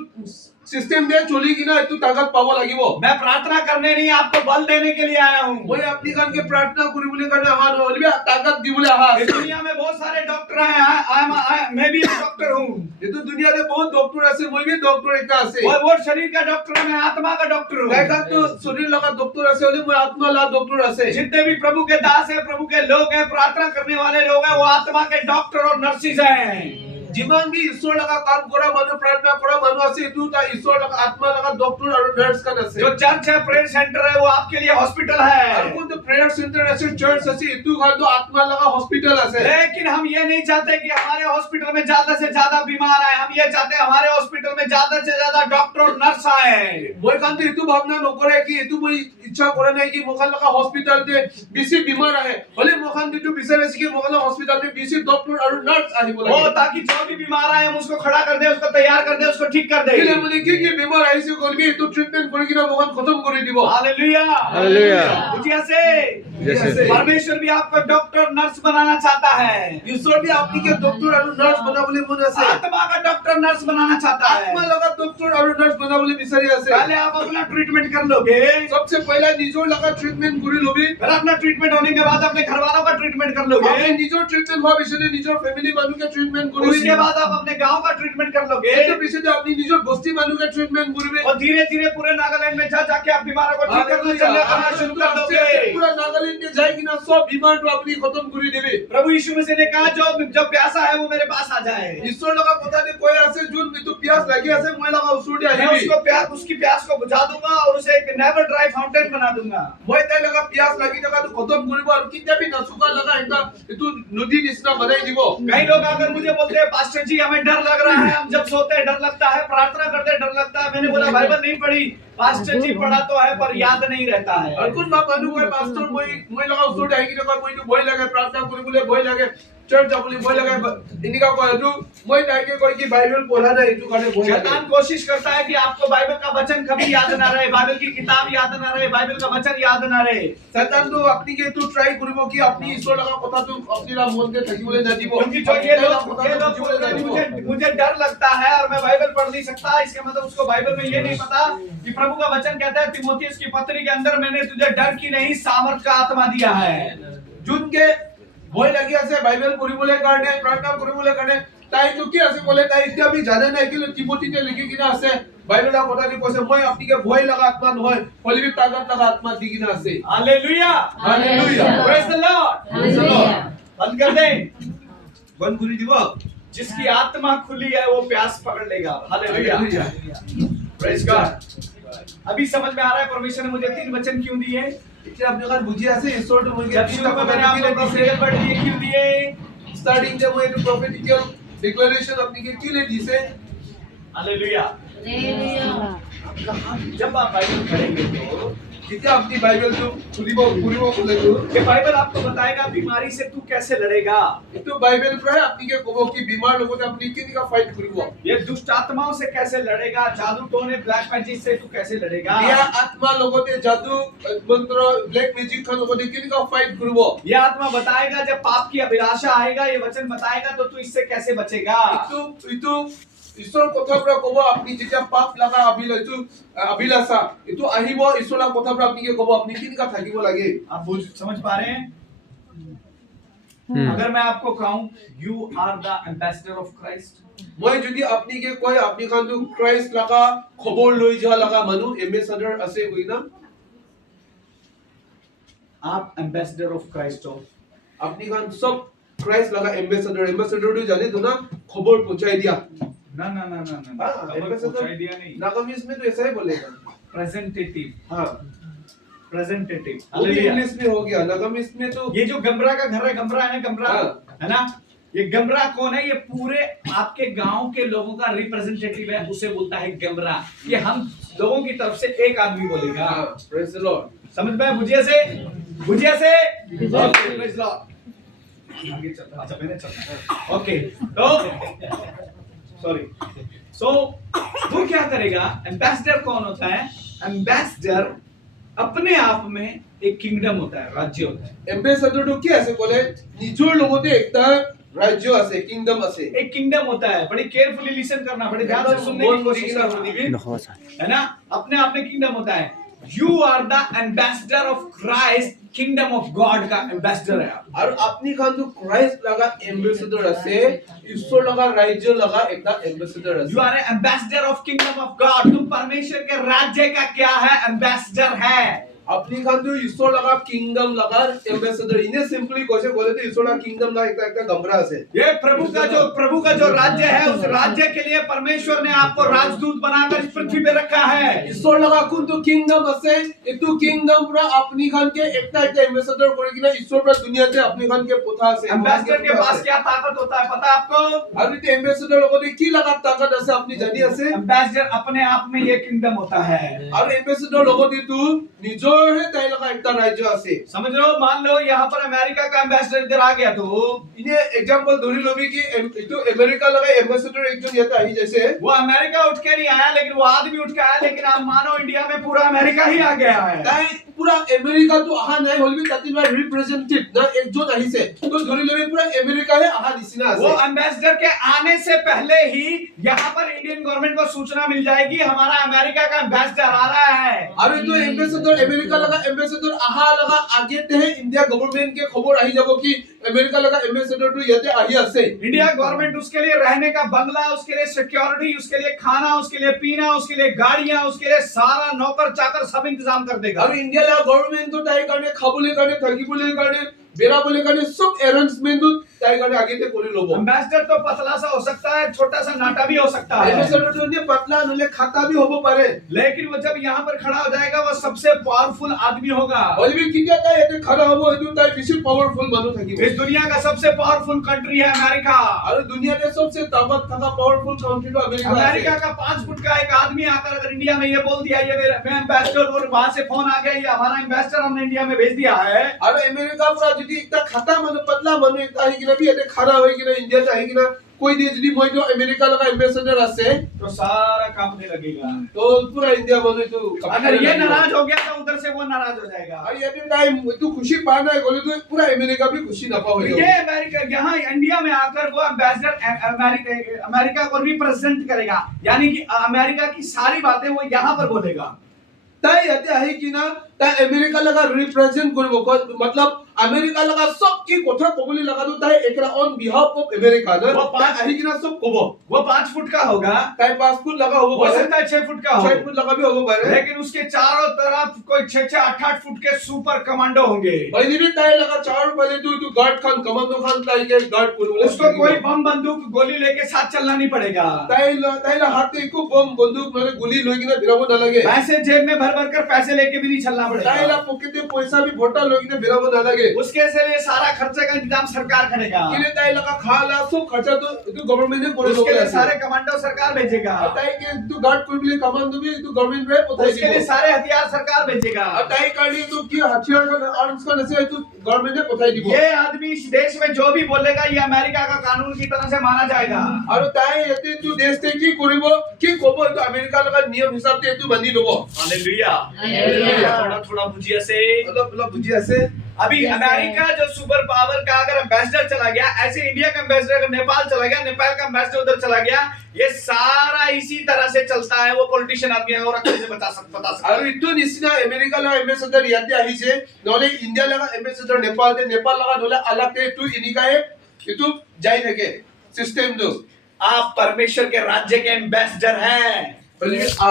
সিস্টেম দিয়ে চলি কিনা এইটো তাকত পাব লাগিব मैं प्रार्थना करने नहीं, आपको बल देने के लिए आया हूँ। মই আপনি কানকে প্ৰাৰ্থনা কৰিবলৈ কাৰণে অহা নহ'লিবি তাকত দিবলৈ অহা इस दुनिया में बहुत सारे डॉक्टर हैं, मैं भी एक डॉक्टर हूँ। এইটো দুনিয়াতে বহুত ডক্টৰ আছে মই বি ডক্টৰ এটা আছে वो शरीर का डॉक्टर है, मैं आत्मा का डॉक्टर हूँ। তাইকাতো শরীর লগা ডক্টর আছে হলে মই আত্মা লগা ডক্টর আছে जितने भी प्रभु के दास हैं, प्रभु के लोग हैं, प्रार्थना करने वाले लोग हैं, वो आत्मा के डॉक्टर और नर्सिस हैं। যিমান বি ঈশ্বৰ লগা কাম কৰা মানুহ প্ৰাৰ্থনা কৰা মানুহ আছে এইটো তা ঈশ্বৰ লগা আত্মা লগা ডক্টৰ আৰু নাৰ্স কান আছে जो चर्च है, प्रेयर सेंटर है, वो आपके लिए हॉस्पिटल আৰু है। কোনটো প্ৰেয়াৰ সেন্টাৰ আছে চাৰ্চ আছে এইটো কিন্তু আত্মা লগা হস্পিটাল আছে लेकिन हम ये नहीं चाहते कि हमारे हॉस्पिटल में ज्यादा से ज्यादा बीमार आए, हम ये चाहते हैं हमारे हॉस्पिटल में ज्यादा से ज्यादा डॉक्टर और नर्स आए। মই কিন্তু এইটো ভাৱনা নকৰে কি এইটো মই ইচ্ছা কৰা নাই কি মোখান লগা হস্পিটালতে বেছি বিমাৰ আহে হলে মোখান দিটো বিচাৰিছে কি মোখান হস্পিটালতে বেছি ডক্টৰ আৰু নাৰ্স আহিব वो লাগে ताकि जो भी बीमार आए हम उसको खड़ा कर दे, उसको तैयार कर दे, उसको ठीक कर दे। কিলে মানে কি বিমাৰ আহিছে কলবি এইটো ট্ৰিটমেন্ট কৰি কিনা মোখান খতম কৰি দিব हालेलुया, हालेलुया। बुझिया से जैसे परमेश्वर भी आपको डॉक्टर नर्स बनाना चाहता है, ঈশ্বৰ বি আপনিকে ডক্টৰ আৰু নাৰ্স বনাবলৈ মন আছে आत्मा का डॉक्टर नर्स बनाना चाहता है। আত্মা লগা ডক্টৰ আৰু নাৰ্স বনাবলৈ বিচাৰি আছে पहले आप अपना ट्रीटमेंट कर लोगे, सबसे पहला নিজৰ লগা ট্ৰিটমেন্ট কৰি লবি फिर अपना ट्रीटमेंट होने के बाद अपने घर वालों का ट्रीटमेंट कर लोगे, আপনি নিজৰ ট্ৰিটমেন্ট হোৱাৰ পিছতে নিজৰ ফ্যামিলি মানুহকে ট্ৰিটমেন্ট কৰিবি उसके बाद आप अपने गांव का ट्रीटमेंट कर लोगे এর পিছতে আপনি নিজৰ বস্তি মানুহকে ট্ৰিটমেন্ট কৰিবি और धीरे धीरे पूरे नागालैंड में जाके आप बीमारों को ठीक करना चलना करना शुरू कर दोगे। পুরা নাগাল্যান্ডে যাই কিনা সব বিমারটো আপনি খতম কৰি দিবি प्रभु यीशु मसीह ने कहा जो प्यासा है वो मेरे पास आ जाए, ঈশ্বৰ লগা কথাতে কৈ আছে যোন মিটো পিয়াস লাগি আছে মই লগা ওচৰতে मैं আহিবি उसकी प्यास को बुझा दूंगा और उसे एक नेवर ड्राई फाउंटेन बना दूंगा। মই তাই লগা পিয়াস লাগি থকাটো খতম কৰিব আৰু কিতাবি নচুকা লগা এটা এটো নদী নিচিনা বনাই দিব कई लोग आकर मुझे बोलते हैं पास्टर जी हमें डर लग रहा है, हम जब सोते हैं डर लगता है, प्रार्थना करते हैं डर लगता है। मैंने बोला बाइबल नहीं पढ़ी, पास्टर जी पढ़ा तो है पर याद नहीं रहता है। আৰু কোন মানুহ কয় পাস্তৰ মই লগা ওচৰতে আহি কিনে কয় মইটো ভয় লাগে প্ৰাৰ্থনা কৰিবলৈ ভয় লাগে চাৰ্চ যাবলৈ ভয় লাগে এনেকা কয় এইটো মই তাইকে কয় কি বাইবেল পঢ়া নাই এইটো কাৰণে ভয় লাগে शैतान कोशिश करता है कि आपको बाइबल का वचन कभी याद ना रहे, बाइबल की किताब याद ना रहे, बाइबल का वचन याद ना रहे। শয়তানটো আপনিকে এইটো ট্ৰাই কৰিব কি আপনি ঈশ্বৰ লগা কথাটো আপোনাৰ মনতে থাকিবলৈ নাদিব क्योंकि जो ये लोग बोलते हैं, मुझे डर लगता है और मैं बाइबल पढ़ नहीं सकता, इसके मतलब उसको बाइबल में ये नहीं पता कि प्रभु का वचन कहता है तीमुथियुस की पत्री के अंदर मैंने तुझे डर की नहीं सामर्थ का आत्मा दिया है। যোনকে ভয় লাগি আছে বাইবেল পঢ়িবলৈ কাৰণে প্ৰাৰ্থনা কৰিবলৈ কাৰণে তাইতো কি আছে বলে তাই এতিয়া আমি জানে নাই কিন্তু তিমোথীতে লিখি কিনা আছে বাইবেলৰ কথা দি কৈছে মই আপোনাক ভয় লগা আত্মা নহয় হলিবি তাগত লগা আত্মা দি কিনা আছে hallelujah hallelujah praise the Lord hallelujah बंद कर दें বন্ধ কৰি দিব जिसकी आत्मा खुली है वो प्यास पकड़ लेगा हालेलुया हालेलुया प्रेज गॉड अभी समझ में आ रहा है परमेश्वर ने मुझे 3 वचन क्यों दिए এতিয়া আপোনালোকে বুজি আছে ঈশ্বৰটো মই जब शुरू में मैंने आपको प्रोफेटिकल वर्ड दिए क्यों दिए স্টার্টিং যে মই এইটো প্ৰফেটিকেল ডিক্লাৰেশ্যন আপোনালোকে কি লে দিছে हालेलुया हालेलुया जब आप बाइबल पढ़ेंगे तो যেতিয়া আপুনি বাইবেলটো খুলিব পঢ়িব ক'লেতো ये बाइबल आपको बताएगा बीमारी से तू कैसे लड़ेगा এইটো বাইবেল পৰাই আপোনালোকে ক'ব কি বিমাৰ লগতে আপুনি কেনেকা ফাইট কৰিব ये दुष्ट आत्माओं से कैसे लड़ेगा जादू टोने ब्लैक मैजिक से तू कैसे लड़ेगा বিয়া আত্মা লগতে জাদু মন্ত্ৰ ব্লেক মেজিক খান লগতে কেনেকা ফাইট কৰিব ये आत्मा बताएगा जब पाप की अभिलाषा आएगा ये वचन बताएगा तो तू इससे कैसे बचेगा এইটো ঈশ্বৰৰ কথাৰ পৰা ক'ব আপুনি যেতিয়া পাপ লগা অভিলাষা এইটো আহিব ঈশ্বৰৰ কথাৰ পৰা আপুনি ক'ব আপুনি কেনেকা থাকিব লাগে आप समझ पा रहे हैं अगर मैं आपको कहूं you are the ambassador of Christ মই যদি আপোনাকে কয় আপুনি খানটো ক্ৰাইষ্ট লগা খবৰ লৈ যোৱা লগা মানুহ এম্বেছাডৰ আছে কই না आप एम्बेसडर ऑफ क्राइस्ट हो আপনি খান সব ক্রাইস্ট লগা এম্বেছাডৰটো জানে তো না খবৰ পहुंचाई दिया ना ना ना ना ना हाँ, खबर ambassador- पहुंचाई दिया नहीं नागमीज में तो ऐसा ही बोलेगा प्रेजेंटेटिव हाँ प्रेजेंटेटिव वो भी इंग्लिश में हो गया नागमीज में तो ये जो गमरा का घर है गमरा है ना गमरा हाँ। है ना ये गमरा कौन है ये पूरे आपके गांव के लोगों का रिप्रेजेंटेटिव है उसे बोलता है गमरा ये हम लोगों की तरफ से एक आदमी बोलेगा हाँ प्रेज द लॉर्ड समझ में भुजिया से Okay, praise Lord. आगे चलता अच्छा मैंने चलता ओके तो सॉरी सो वो क्या करेगा एम्बेसडर कौन होता है एम्बेसडर अपने आप में एक किंगडम होता है राज्य होता है এম্বেছাডৰটো কি আছে ক'লে নিজৰ লগতে একটা राज्य আছে किंगडम আছে एक किंगडम होता है बड़ी केयरफुली लिसन करना बड़े ध्यान से सुनने की कोशिश करना है ना अपने आप में किंगडम होता है you are the ambassador of Christ kingdom of God का एम्बेसडर है आप আৰু আপনি খানটো ক্ৰাইষ্ট লগা এম্বেছাডৰ আছে ঈশ্বৰ লগা ৰাজ্য লগা একটা এম্বেছাডৰ আছে you are ambassador of kingdom of God तुम परमेश्वर के राज्य का क्या है एम्बेसडर है আপনি খানটো ঈশ্বৰ লগা কিংডম লগা এম্বেছাডৰ ইনে সিম্পলি কৈছে ক'লে তো ঈশ্বৰ লগা কিংডম লগা একটা গমৰা আছে ये प्रभु का जो राज्य है उस राज्य के लिए परमेश्वर ने आपको राजदूत बनाकर इस पृथ्वी पे रखा है ঈশ্বৰ লগা কোনটো কিংডম আছে এটো কিংডম পুৰা আপনি খানকে একটা এম্বেছাডৰ কৰি কিনা ঈশ্বৰ পুৰা দুনিয়াতে আপনি খানকে পঠা আছে एम्बेसडर के पास क्या ताकत होता है पता है आपको আৰু এটো এম্বেছাডৰ লগতে কি লগা তাকত আছে আপনি জানি আছে एम्बेसडर अपने आप में ये किंगडम होता है আৰু এম্বেছাডৰ লগতে তো নিজৰ হে তাই লগা একটা ৰাজ্য আছে समझ लो मान लो यहाँ पर अमेरिका का एम्बेसडर इधर आ गया तो ইনে एग्जांपल ধৰি লবি কি এটো আমেৰিকা লগা এম্বেছাডৰ একজন ইয়াতে আহি যাইছে वो अमेरिका उठ के नहीं आया लेकिन वो आदमी उठ के आया लेकिन आप मानो इंडिया में पूरा अमेरिका ही आ गया है তাই পুরা আমেরিকা তো আহা নাই হলবি তাতে বা রিপ্রেজেন্টেটিভ না একজন আহিছে তো ধৰি লবি পুরা আমেরিকা হে আহা নিচিনা আছে वो एम्बेसडर के आने से पहले ही यहाँ पर इंडियन गवर्नमेंट को सूचना मिल जाएगी हमारा अमेरिका का एम्बेसडर आ रहा है আৰু তো এম্বেছাডৰ আমেৰিকা লগা এম্বেছাডৰ আহা লগা আগেতে ইন্ডিয়া গভর্নমেন্ট के খবৰ আহি যাব কি আমেৰিকা লগা এম্বেছাডৰটো ইয়াতে আহি আছে इंडिया गवर्नमेंट उसके लिए रहने का बंगला उसके लिए सिक्योरिटी उसके लिए खाना उसके लिए पीना उसके लिए गाड़ियां उसके लिए सारा नौकर चाकर सब इंतजाम कर देगा আৰু ইন্ডিয়া লগা গভর্নমেন্ট তাই কাৰণে খাবলৈ কাৰণে থাকিবলৈ কাৰণে বেৰাবলৈ কাৰণে সব অ্যারেঞ্জমেন্ট তাই কাৰণে আগেতে কৰি লব एम्बेसडर तो पतला सा हो सकता है छोटा सा नाटा भी हो सकता है এম্বেছাডৰটো নে পাতলা নহলে খাতা भी হ'ব পাৰে लेकिन वो जब यहाँ पर खड़ा हो जाएगा वो सबसे पावरफुल आदमी होगा হলবি কিতিয়া তাই এতে খৰা হ'ব এটো তাই বেছি পাৱাৰফুল মানুহ থাকিব इस दुनिया का सबसे पावरफुल कंट्री है अमेरिका আৰু দুনিয়াতে सबसे ताकत থকা पावरफुल कंट्री तो अमेरिका अमेरिका का 5 फुट का एक आदमी आकर अगर इंडिया में ये बोल दिया ये मैं एम्बेसडर और वहां से फोन आ गया ये हमारा एम्बेसडर हमने इंडिया में भेज दिया है আৰু আমেৰিকা পুৰা যদি একটা খাতা মানুহ পাতলা মানুহ একটা আহি কিনা বি এতে খাৰা হৈ কিনা ইন্ডিয়াত আহি কিনা কৈ দিয়ে যদি মই তো আমেৰিকা লগা এম্বেছাডৰ আছে तो सारा काम नहीं लगेगा তো পুৰা ইন্ডিয়া মানুহ তো अगर ये नाराज हो गया तो उधर से वो नाराज हो जाएगा আৰু ইয়াতে নাই তো খুশি পা নাই গলে তো পুৰা আমেৰিকা भी खुशी ना पाओ ये अमेरिका यहाँ इंडिया में आकर वो एम्बेसडर अमेरिका को रिप्रेजेंट करेगा यानी कि अमेरिका की सारी बातें वो यहाँ पर बोलेगा তাই ইয়াতে আহি কিনা তাই আমেৰিকা লগা ৰিপ্ৰেজেন্ট কৰিব मतलब আমেৰিকা লগা সব কি কথা কবলৈ লগাটো তাই একৰা অন বিহাফ অফ আমেৰিকা ন वो তাই আহি কিনা সব কব वो 5 फुट का होगा, তাই 5 ফুট লগা হ'ব हो পাৰে सकता है 6 फुट का हो, 6 ফুট লগা भी হ'ব পাৰে लेकिन उसके चारों तरफ कोई 6-6 8-8 फुट के सुपर कमांडो होंगे। অইনি তাই লগা চাৰ পালে তো গাৰ্ড খান কমান্ডো খান তাইকে গাৰ্ড কৰিবলৈ उसको कोई बम बंदूक गोली लेके साथ चलना नहीं पड़ेगा। তাইলা হাতে একো বম বন্দুক নহলে গুলি লৈ কিনে বিৰাব নালাগে पैसे जेब में भर भर कर पैसे लेके भी नहीं चलना তাইলা पड़ेगा। পকেটে পইচা भी ভোটা লৈ কিনে বিৰাব নালাগে उसके से लिए सारा खर्चे का इंतजाम सरकार करेगा। কিনে তাইলা খালা সব খৰচা তো গভৰ্ণমেণ্টে কৰি उसके लिए ল'ব सारे कमांडो सरकार भेजेगा। তাইকে তো গাৰ্ড কৰিবলৈ কমান্ডো भी তো গভৰ্ণমেণ্টে পঠাই उसके लिए দিব सारे हथियार सरकार भेजेगा। তাই কাৰণে তো কি হাতিয়াৰ আৰ্মছ খন আছে তো গভৰ্ণমেণ্টে পঠাই দিব ये आदमी इस देश में जो भी बोलेगा ये अमेरिका का कानून की तरह से माना जाएगा। আৰু তাই এতে তো দেশতে কি কৰিব কি ক'ব তো আমেৰিকা লগা নিয়ম হিচাপে এটো মানি ল'ব हालेलुया। हालेलुया। थोड़ा थोड़ा बुझिए से। অলপ অলপ বুজি আছে अभी अमेरिका जो सुपर पावर का अगर एम्बेसडर चला गया, ऐसे इंडिया का एम्बेसडर अगर नेपाल चला गया, नेपाल का एम्बेसडर उधर चला गया, ये सारा इसी तरह से चलता है। वो पॉलिटिशियन आदमी है और अच्छे से बता सकता আৰু ইটো নিচিনা আমেৰিকা লগা এম্বেছাডাৰ ইয়াতে আহিছে নহলে ইণ্ডিয়া লগা এম্বেছাডাৰ নেপালতে নেপাল লগা নহলে আলাতে ইটো ইনিকায়ে ইটো যাই থাকে সিস্টেমটো आप परमेश्वर के राज्य के एम्बेसडर हैं।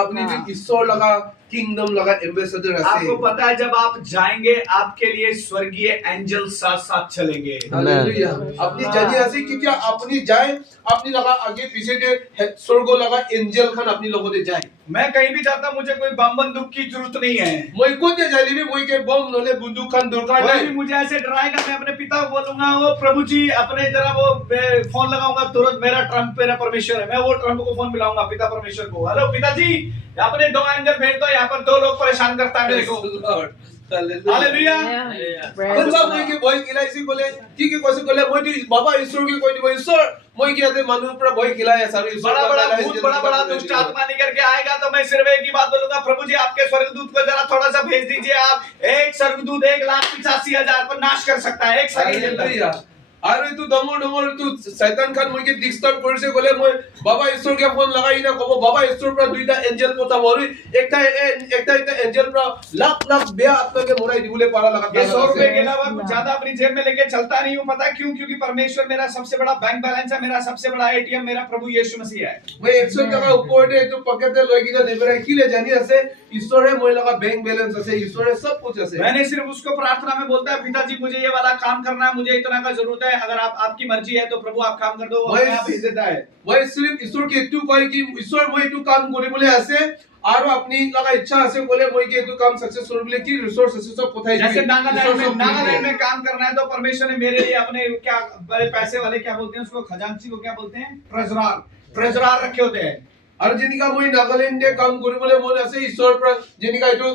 আপনি যে ঈশ্বৰ লগা किंगडम लगा एम्बेसडर आपको पता है जब आप जाएंगे आपके लिए स्वर्गीय एंजल साथ साथ चलेंगे। हालेलुया अपनी जानी आसी कि क्या अपनी जाए अपनी लगा आगे पीछे के स्वर्ग लगा एंजल खान अपनी लोगों दे जाए मैं कहीं भी जाता मुझे कोई बम बंदूक की जरूरत नहीं है। मोई को दे जाली भी मोई के बम नोले बंदूक खान दुर्गा कोई जाए भी मुझे ऐसे डराएगा मैं अपने पिता को बोलूंगा वो प्रभु जी अपने जरा वो फोन लगाऊंगा तुरंत मेरा ट्रम्प मेरा परमेश्वर है। मैं वो ट्रम्प को फोन मिलाऊंगा पिता परमेश्वर को, हेलो पिताजी अपने 2 एंजल भेज दो, यहाँ पर 2 लोग परेशान करता है मेरे को। हालेलुया। कोनसा मोई के भय खिलाइसी बोले की के कोसे बोले मोई ती बाबा ईश्वर के कोई नहीं ईश्वर मोई के आते मानव पर भय खिलाया सारे बड़ा बड़ा दुष्ट आत्मा निकल के आएगा तो मैं सिर्फ एक ही बात बोलूंगा, प्रभु जी आपके स्वर्गदूत को जरा थोड़ा सा भेज दीजिए। आप एक स्वर्गदूत 1,85,000 पर नाश कर सकता है एक सेकंड के अंदर। अरे तू डमो डमो तू शैतान खान मोई के डिस्टर्ब करसे बोले मोई बाबा ईश्वर के फोन लगाई ना कबो बाबा ईश्वर पर दुईटा एंजल पठाओ और एकटा एंजल पर लाख लाख बे आत्मा के मोराई दिबुले पारा लगा ये 100 रुपए के अलावा कुछ ज्यादा अपनी जेब में लेके चलता नहीं हूँ। पता है क्यों? क्योंकि परमेश्वर मेरा सबसे बड़ा बैंक बैलेंस है, मेरा सबसे बड़ा एटीएम मेरा प्रभु यीशु मसीह है। मैं 100 টাকা উপরে তো পকেটে লই কিনা নেবরাই কিলে জানি আছে ঈশ্বরে মই লাগা बैंक बैलेंस আছে ঈশ্বরে सब कुछ আছে। मैंने सिर्फ उसको प्रार्थना में बोलता है पिताजी मुझे ये वाला काम करना है, मुझे इतना का जरूरत है, अगर आप आपकी मर्जी है तो प्रभु आप काम कर दो, वो अपने आप भेज देता है। মই सिर्फ ঈশ্বর কে একটু কই কি ঈশ্বর মই একটু কাম করিবলে আছে আর আপনি লাগা ইচ্ছা আছে বলে মই কি একটু কাম सक्सेस করবলে কি রিসোর্স আছে सब কোথায় দিবি। जैसे नागालैंड में काम करना है तो परमेश्वर ने मेरे लिए अपने क्या बड़े पैसे वाले क्या बोलते हैं उसको, खजांची को क्या बोलते हैं, ट्रेजरार रखे होते हैं। और जिनका मोई नागालैंड काम करिबले मन আছে ঈশ্বর पर जिनका जो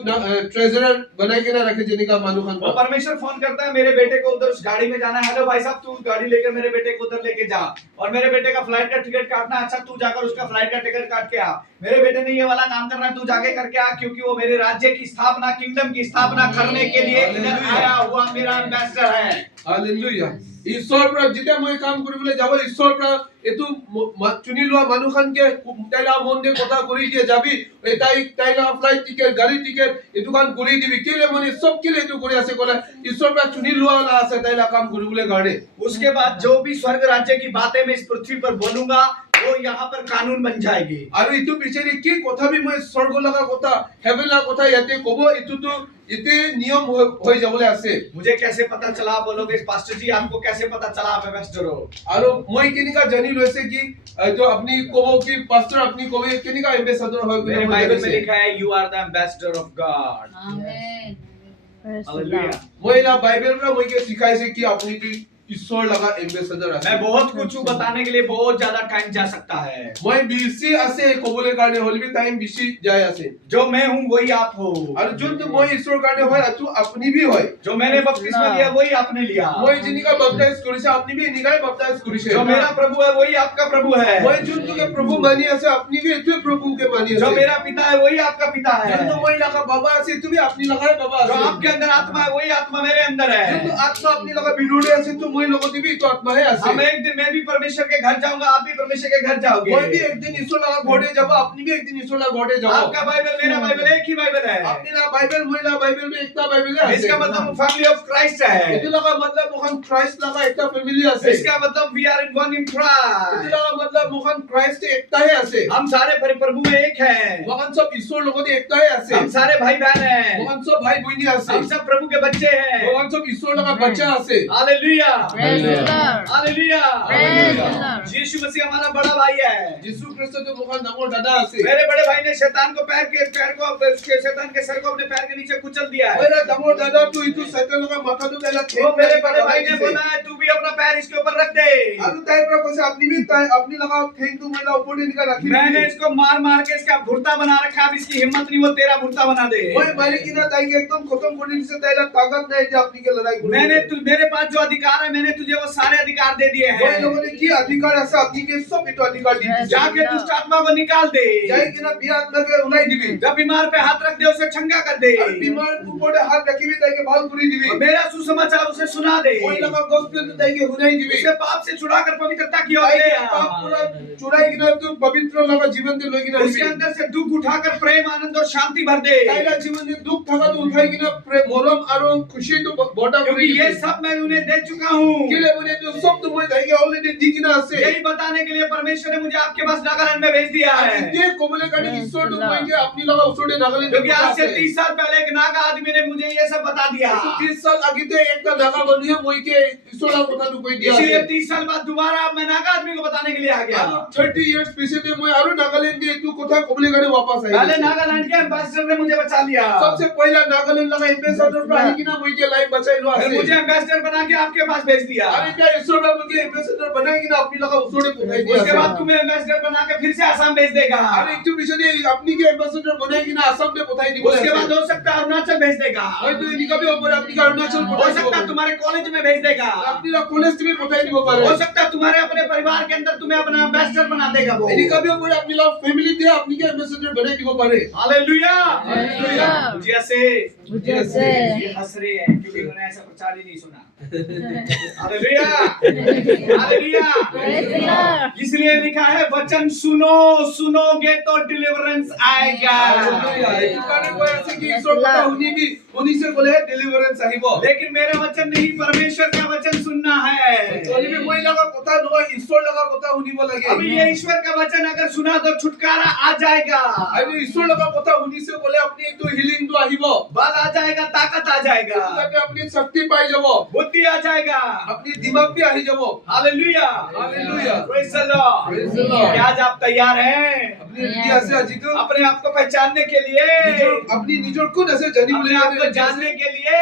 ट्रेजरर बनाई के ना रखे जिनका मानु खान वो परमेश्वर फोन करता है मेरे बेटे को उधर उस गाड़ी में जाना है, हेलो भाई साहब तू गाड़ी लेकर मेरे बेटे को उधर लेके जा, और मेरे बेटे का फ्लाइट का टिकट काटना, अच्छा तू जाकर उसका फ्लाइट का टिकट काट के आ, मेरे बेटे ने ये वाला काम करना है तू जाके करके आ, क्योंकि वो मेरे राज्य की स्थापना किंगडम की स्थापना करने के लिए इधर आया हुआ मेरा एम्बेसडर है। हालेलुया ঈশ্বর पर जिते মই काम करिबले যাব ঈশ্বর पर এতু চুনি লোৱা মানুহ খান কে তাইলা মন দে কথা কৰি দিয়ে যাবি এই তাইলা ফ্লাইট টিকেট গাড়ী টিকেট এতু কাম কৰি দিবি কেলে মানে সব কেলে এতু কৰি আছে কলে ঈশ্বর पर চুনি লোৱা আছে তাইলা কাম কৰিবলে গাড়ে। उसके बाद जो भी स्वर्ग राज्य की बातें मैं इस पृथ्वी पर बोलूंगा वो यहाँ पर कानून बन जाएगी। আৰু ইটো পিছৰে কি কথা বি মই স্বৰ্গ লগা কথা হেভেন লগা কথা ইয়াতে কব ইটো তো इते नियम হৈ যাবলে আছে। मुझे कैसे पता चला बोलोगे पास्टर जी, आपको कैसे पता चला आप एम्बेसडर हो? আৰু মই কেনিকা জানি লৈছে কি তো আপনি কব কি পাস্टर আপনি কবে কেনিকা এম্বেসেডর হয় मेरे बाइबल में लिखा है you are the ambassador of God. Amen. Hallelujah. মই না বাইবেল পৰা মই কে শিখাইছে কি আপনি কি ঈশ্বর লগা এম্বেসেডর আছে। मैं बहुत कुछ हूँ बताने के लिए बहुत ज्यादा टाइम जा सकता है। মই বিসি আছে কবলে কাৰণে হলবি টাইম বিসি যায় আছে। जो मैं हूँ वही आप हो, আৰু যোনটো মই ঈশ্বৰ কাৰণে হয় আতু আপনি भी হয়। जो मैंने बपतिस्मा लिया वही आपने लिया, মই जिनिका बपटाइज কৰিছে আপনি भी নিকাই बपटाइज কৰিছে। जो मेरा प्रभु है वही आपका प्रभु है, মই যোনটো के प्रभु मानी আছে আপনি भी এতু प्रभु के मानी আছে। जो मेरा पिता है वही आपका पिता है, যোনটো মই লগা বাবা আছে তুমি আপনি লগাই বাবা जो আছে। आपके अंदर आत्मा है वही आत्मा मेरे अंदर है। যোনটো আত্মা আপনি লগা বিনুৰে আছে তো মই লগতে भी तो आत्मा है আছে हम एक दिन मैं भी परमेश्वर के घर जाऊंगा, आप भी परमेश्वर के घर जाओगे। মই भी एक दिन ईश्वर लगा घोड़े যাব আপনি भी एक दिन ईश्वर लगा घोड़े যাব आपका बाइबल मेरा बाइबल एक ही बाइबल है। আপনি না বাইবেল মহিলা বাইবেল में एकता বাইবেल আছে इसका मतलब फैमिली ऑफ क्राइस्ट है। এটো লগা मतलब মুখান ক্রাইস্ট লগা একটা ফ্যামিলি আছে इसका मतलब we are in one in এটো क्राइस्ट। লগা मतलब মুখান ক্রাইস্ট एकता है আছে हम सारे प्रभु में एक हैं। মুখান সব ईश्वर লগতে एकता है আছে हम सारे भाई बहन हैं। মুখান সব ভাই বইনি আছে हम सब प्रभु के बच्चे हैं। মুখান সব ईश्वर লগা বাচ্চা আছে hallelujah, Praise the Lord. Hallelujah. Praise the Lord. यीशु मसीह हमारा बड़ा भाई है। যিশু খ্রিস্ট তো মুখান ডাঙর দাদা আছে मेरे बड़े भाई ने शैतान को शैतान के सर को अपने पैर के नीचे कुचल दिया है। ওরা ডাঙর দাদা তুই ইতু শয়তান লগা মাথা তো তেলা तो मेरे बड़े भाई ने बोला है तू भी अपना पैर इसके ऊपर रख दे। আৰু তাই পৰা কৈছে আপনি भी তাই আপনি লগা ঠেং তো মইলা ওপরে নিকা রাখি मैंने इसको मार मार के इसका भुर्ता बना रखा, अब इसकी हिम्मत नहीं वो तेरा भुर्ता बना दे। মই মারি কিনা তাইকে একদম খতম করে দিছে তাইলা তাকত নাই যে আপনি के লড়াই করবে मैंने तू मेरे पास जो अधिकार है मैंने तुझे वो सारे अधिकार दे दिए ওই हैं। লোগনে কি অধিকার আছে আপনি के सब इतो अधिकार दी दिছে जाके दुष्ट आत्मा को निकाल दे। যাই কিনা বিয়া আত্মাকে উলাই দিবি जब बीमार पे हाथ रख दे उसे चंगा कर दे। আর বিমার উপরে হাত রাখিবি তাইকে ভাল করে দিবি और मेरा सुसमाचार उसे सुना दे। ওই লগা গসপেল তো তাইকে হুনাই দিবি उसे पाप से छुड़ाकर पवित्रता की ओर তাইকে ले পাপ आ। পুরা চুরাই কিনা তো পবিত্র লগা জীবন তে লই কিনা उसके अंदर से दुख उठाकर प्रेम आनंद और शांति भर दे। তাইলা জীবনে দুঃখ থাকা তো উঠাই কিনা মরম আর খুশি তো বড়া করে क्योंकि ये सब मैं उन्हें दे चुका हूँ। কিলে বলে তো সব তো মই তাইকে অলরেডি দি কিনা আছে यही बताने के लिए परमेश्वर ने मुझे आपके पास नागालैंड में भेज दिया है। যে কবলে কাটি ঈশ্বর তো কইকে আপনি লগা উসড়ে নাগালেন क्योंकि आज से 30 साल पहले एक नागा आदमी ने मुझे ये सब बता दिया। 30 साल आगे তে একটা নাগা বনিয়ে মইকে ঈশ্বরের কথা তো কই দিয়া इसीलिए আছে 30 साल बाद दोबारा मैं नागा आदमी को बताने के लिए आ गया। 30 ইয়ার্স পিছে তে মই আরো নাগাল্যান্ড দিয়ে একটু কথা কবলে কাটে वापस आई पहले नागालैंड के एम्बेसडर ने मुझे बचा लिया। सबसे पहला नागालैंड लगा एम्बेसडर पर आई किना मई के लाइफ बचाइलो फिर আছে मुझे एम्बेसडर बना के आपके पास भेज दिया। अरे क्या ईश्वर ने मुझे एम्बेसडर बनाई किना अपनी लगा उसोड़े पहुंचाई दिया उसके बाद तुम्हें एम्बेसडर बना के फिर से आसाम भेज देगा। अरे एक पिछे ने अपनी के एम्बेसडर बनाई किना असम में पहुंचाई दी उसके बाद हो सकता है अरुणाचल भेज देगा। ओए तो इनका भी ऊपर अपनी का अरुणाचल हो पहुंचाई सकता है तुम्हारे कॉलेज में भेज देगा। अपनी ला कॉलेज में पहुंचाई दी ऊपर हो सकता है तुम्हारे अपने परिवार के अंदर तुम्हें अपना एम्बेसडर बना देगा वो। इनका भी ऊपर अपनी ला फैमिली दे अपनी के एम्बेसडर बनाई दी ऊपर हालेलुया। हालेलुया। जैसे जैसे ये हंस रहे हैं क्योंकि उन्होंने ऐसा प्रचार ही नहीं सुना। Hallelujah, hallelujah. Praise the Lord. इसलिए लिखा है वचन सुनो, सुनोगे तो डिलीवरेंस आएगा। हालेलुया इकाने को ऐसे कि ईश्वर का उन्हीं भी उन्हीं से बोले डिलीवरेंस आइबो लेकिन मेरा वचन नहीं, परमेश्वर का वचन सुनना है। तोली भी वही लगा कोता नो ईश्वर लगा कोता उन्हीं वो लगे अभी ये ईश्वर का वचन अगर सुना तो छुटकारा आ जाएगा। अभी ईश्वर लगा कोता उन्हीं से बोले अपनी एक तो हीलिंग तो आइबो बल आ जाएगा, ताकत आ जाएगा, ताकि अपनी शक्ति पाई जाबो बुद्धि आ जाएगा। अपनी दिमाग भी आई जाबो hallelujah, hallelujah praise the Lord. Praise the Lord क्या आज आप तैयार हैं अपनी इंडिया से अजी तो अपने आप को पहचानने के लिए, अपनी निजोर कौन ऐसे जानी अपने बोले आप को जानने के लिए?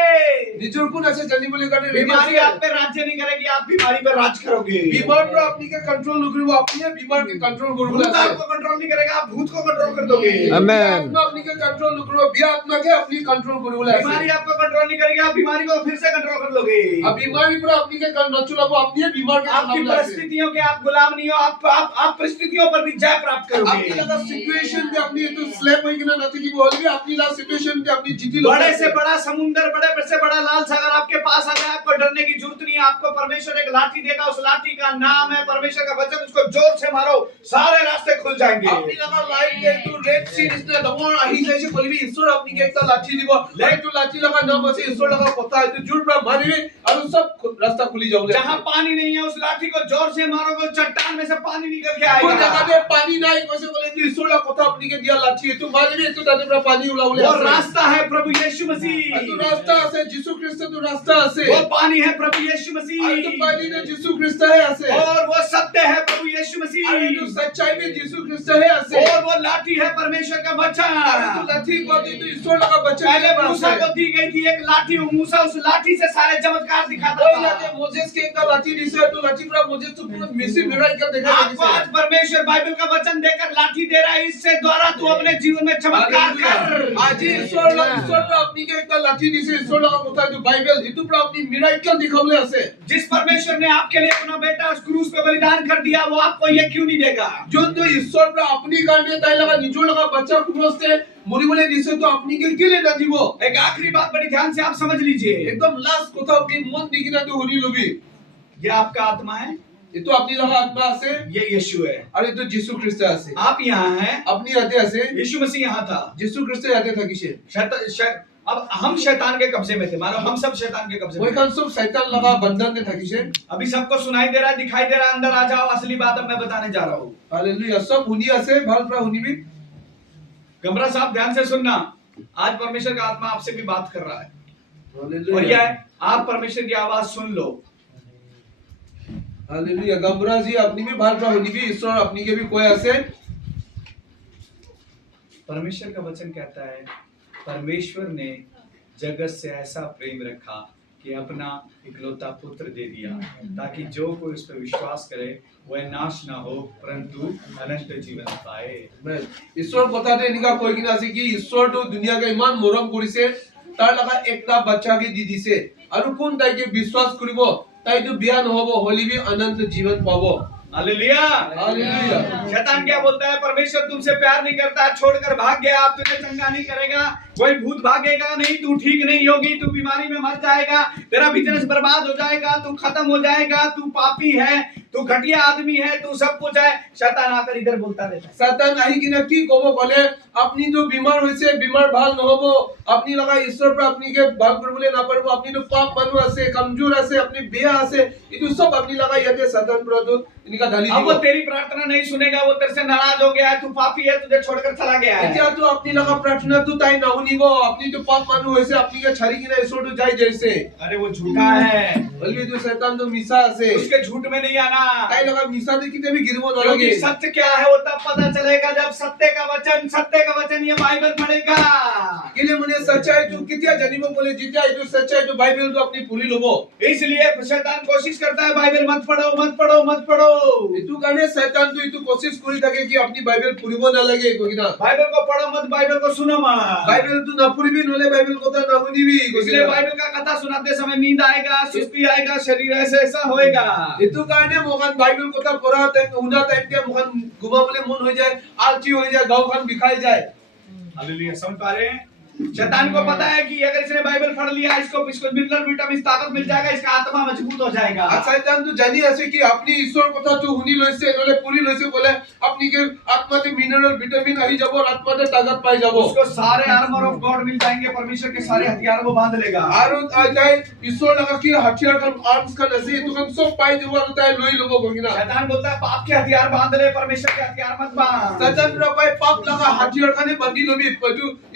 निजोर कौन ऐसे जानी बोले काटे बीमारी आप पे राज्य नहीं करेगी, आप बीमारी पे राज करोगे। बीमार पर अपनी का कंट्रोल नो करो अपनी बीमार के कंट्रोल करो भूत आपको कंट्रोल नहीं करेगा, आप भूत को कंट्रोल कर दोगे। Amen. अपनी का कंट्रोल नो करो बिया आत्मा के अपनी कंट्रोल करो बोले बीमारी आपको कंट्रोल नहीं करेगी, आप बीमारी को फिर से कंट्रोल कर लोगे। अब बीमारी पर अपनी के कंट्रोल चला वो अपनी बीमार के आपकी परिस्थितियों के आप गुलाम नहीं हो, आप परिस्थितियों पर भी जय प्राप्त अपनी करोगे। लगा सिचुएशन पे अपनी तो स्लैप होई कि ना नती की बोल भी अपनी ला सिचुएशन पे अपनी जीती लो बड़े से बड़ा समुंदर, बड़े से बड़ा लाल सागर आपके पास आ जाए, आपको डरने की जरूरत नहीं है। आपको परमेश्वर एक लाठी देगा, उस लाठी का नाम है परमेश्वर का वचन, उसको जोर से मारो, सारे रास्ते खुल जाएंगे। अपनी लगा लाइट दे तो रेड सी इसने दमोर आही जैसे बोली भी ईश्वर अपनी के एक लाठी दिबो लाइट तो लाठी लगा नाम से ईश्वर लगा पता है तो जुड़ पर मारे और सब रास्ता खुली जाओगे जहाँ पानी नहीं है उस लाठी को जोर से मारोगे, चट्टान में से पानी निकल के कोई जगह आएगा। पे पानी नहीं कैसे बोले कि ईश्वर लगा पता अपनी के दिया लाठी है तो मारे भी तो दाने पर पानी उला उले वो रास्ता है प्रभु यीशु मसीह, तो रास्ता है यीशु ख्रिस्त तो रास्ता है वो पानी है प्रभु यीशु और तो मसीह, पानी ने यीशु ख्रिस्त है ऐसे और वो सत्य है प्रभु यीशु और मसीह, तो सच्चाई में यीशु ख्रिस्त है ऐसे और वो लाठी है परमेश्वर का तो वचन। लाठी को दी तो ईश्वर लगा बच्चा पहले मूसा को दी गई थी एक लाठी, मूसा उस लाठी से सारे चमत्कार दिखाता कोई था। लाठी मोजेस के एक लाठी दिसे तो लाठी पूरा मोजेस तो पूरा मिसी मिराकल देखा आपको आज परमेश्वर बाइबल का वचन देकर लाठी दे रहा है, इससे द्वारा तू अपने जीवन में चमत्कार कर। आज ईश्वर अपनी के एक लाठी दिसे ईश्वर लगा होता है जो बाइबल इतु पर अपनी मिराकल दिखावले আছে जिस परमेश्वर ने आपके लिए अपना बेटा उस क्रूस पे बलिदान कर दिया, वो आपको ये क्यों नहीं देगा? जो ईश्वर पर अपनी कांडे ताई लगा निजो लगा बच्चा क्रोस से मुरी बोले दिसे तो अपनी के लिए ना दिबो। एक आखिरी बात बड़ी ध्यान से आप समझ लीजिए, एकदम लास्ट कोथा अपनी मन दिखना तो होनी लोबी ये आपका आत्मा है, itu apni laga atma ase ये यीशु है। aru itu jisu christ ase आप यहाँ हैं, apni ate ase यीशु मसीह यहाँ था। jisu christ ate thakise अब हम शैतान के कब्जे में थे, मानो हम सब शैतान के कब्जे में moi थे। kan sob shaitan laga bandhan te thakise अभी सबको सुनाई दे रहा है, दिखाई दे रहा है, अंदर आ जाओ, असली बात अब मैं बताने जा रहा हूँ। hallelujah sob huni ase bhal pra huni bi गमरा साहब ध्यान से सुनना, आज परमेश्वर का आत्मा आपसे भी बात कर रहा है। और यह hallelujah है, आप परमेश्वर की आवाज सुन लो। hallelujah gamra ji apni bhi bhal pra huni bi ishwar apni ke bhi koi ase परमेश्वर का वचन कहता है, परमेश्वर ने जगत से ऐसा प्रेम रखा कि अपना इकलौता पुत्र दे दिया, ताकि जो कोई उस पर विश्वास करे वह नाश ना हो परंतु अनंत जीवन पाए। Amen. ঈশ্বৰ কথাতে এনেকা কৈ কিনা আছে কি ঈশ্বৰটো দুনিয়াকে ইমান মৰম কৰিছে তাৰ লগা একটা বাচ্চাকে দি দিছে আৰু কোন তাইকে বিশ্বাস কৰিব তাইটো বিয়া নহব হলিবি অনন্ত জীवन পাব हालेलुया। हालेलुया। शैतान क्या बोलता है, परमेश्वर तुमसे प्यार नहीं करता, छोड़कर भाग गया, आप तुझे चंगा नहीं करेगा, कोई भूत भागेगा नहीं, तू ठीक नहीं होगी, तू बीमारी में मर जाएगा, तेरा बिजनेस बर्बाद हो जाएगा, तू खत्म हो जाएगा, तू पापी है, तू घटिया आदमी है, तू सब कुछ है। शैतान आकर इधर बोलता रहता है। শয়তান আহি কিনা কি কব বলে আপনি তো বিমার হইছে বিমার ভাল নহব আপনি লগা ঈশ্বৰ পৰা আপনিকে ভাল কৰিবলৈ নাপাৰিব আপনি তো পাপ মানুহ আছে কমজোৰ আছে আপনি বেয়া আছে ইটো সব আপনি লগা ইয়াতে শয়তান পৰা তো এনেকা ঢালি अब দিব वो तेरी प्रार्थना नहीं सुनेगा, वो तेरे से नाराज हो गया है, तू पापी है, तुझे छोड़कर चला गया है। এতিয়া তো আপনি লগা প্ৰাৰ্থনা তো তাই নাশুনিব আপনি তো পাপ মানুহ হৈছে আপনিকে ছাড়ি কিনা ঈশ্বৰটো যাই যাইছে अरे वो झूठा है, বলবি তো শয়তান তো মিছা আছে उसके झूठ में नहीं आना। তাই লগা মিছা দেখিতে भी गिरबो क्योंकि নালাগে सत्य क्या है वो तब पता चलेगा जब सत्य का वचन ये बाइबल पढ़ेगा। কেলে মানে সচ্চাই তো কেতিয়া জানিব বলে যেতিয়া এইটো সচ্চাই তো বাইবেল তো আপনি পঢ়ি লব इसलिए शैतान कोशिश करता है बाइबल मत पढ़ो मत पढ़ो मत पढ़ो। এইটো কাৰণে শয়তান তো এইটো কোशिश কৰি থাকে কি আপনি বাইবেল পঢ়িব নালাগে কইনা बाइबल को पढ़ो मत, बाइबल को सुनो मत। বাইবেল তো না পঢ়িবি নহলে বাইবেল কথা না শুনিবি इसलिए बाइबल का कथा सुनाते समय नींद आएगा, सुस्ती आएगा, शरीर ऐसे ऐसा होएगा। এইটো কাৰণে মোখান বাইবেল কথা পঢ়া টাইম শুনা টাইমতে মোখান ঘুমাবলে মন হৈ যায় আলচি হৈ যায় গাওখান বিখাই যায় हालेलुया, समझ पा रहे हैं? शैतान को पता है कि अगर इसने बाइबल पढ़ लिया इसको मिनरल विटामिन ताकत मिल जाएगा, इसका आत्मा मजबूत हो जाएगा। আর শয়তান তো জানি আছে কি আপনি ঈশ্বর কথা তো শুনি লৈছে নহলে পঢ়ি লৈছে বলে আপনি কে আত্মাতে মিনারেল ভিটামিন আহি যাব আর আত্মাতে তাকত পাই যাব उसको सारे आर्मर ऑफ गॉड मिल जाएंगे, परमेश्वर के सारे हथियार वो बांध लेगा। আর তাই ঈশ্বর লাগা কি হাতিয়ার কান আর্মস কান আছে তো কান সব পাই যাব আর তাই লই লব কইনা शैतान बोलता है पाप के हथियार बांध ले, परमेश्वर के हथियार मत बांध। শয়তান কয় পাপ লাগা হাতিয়ার কানে বান্ধি লবি তো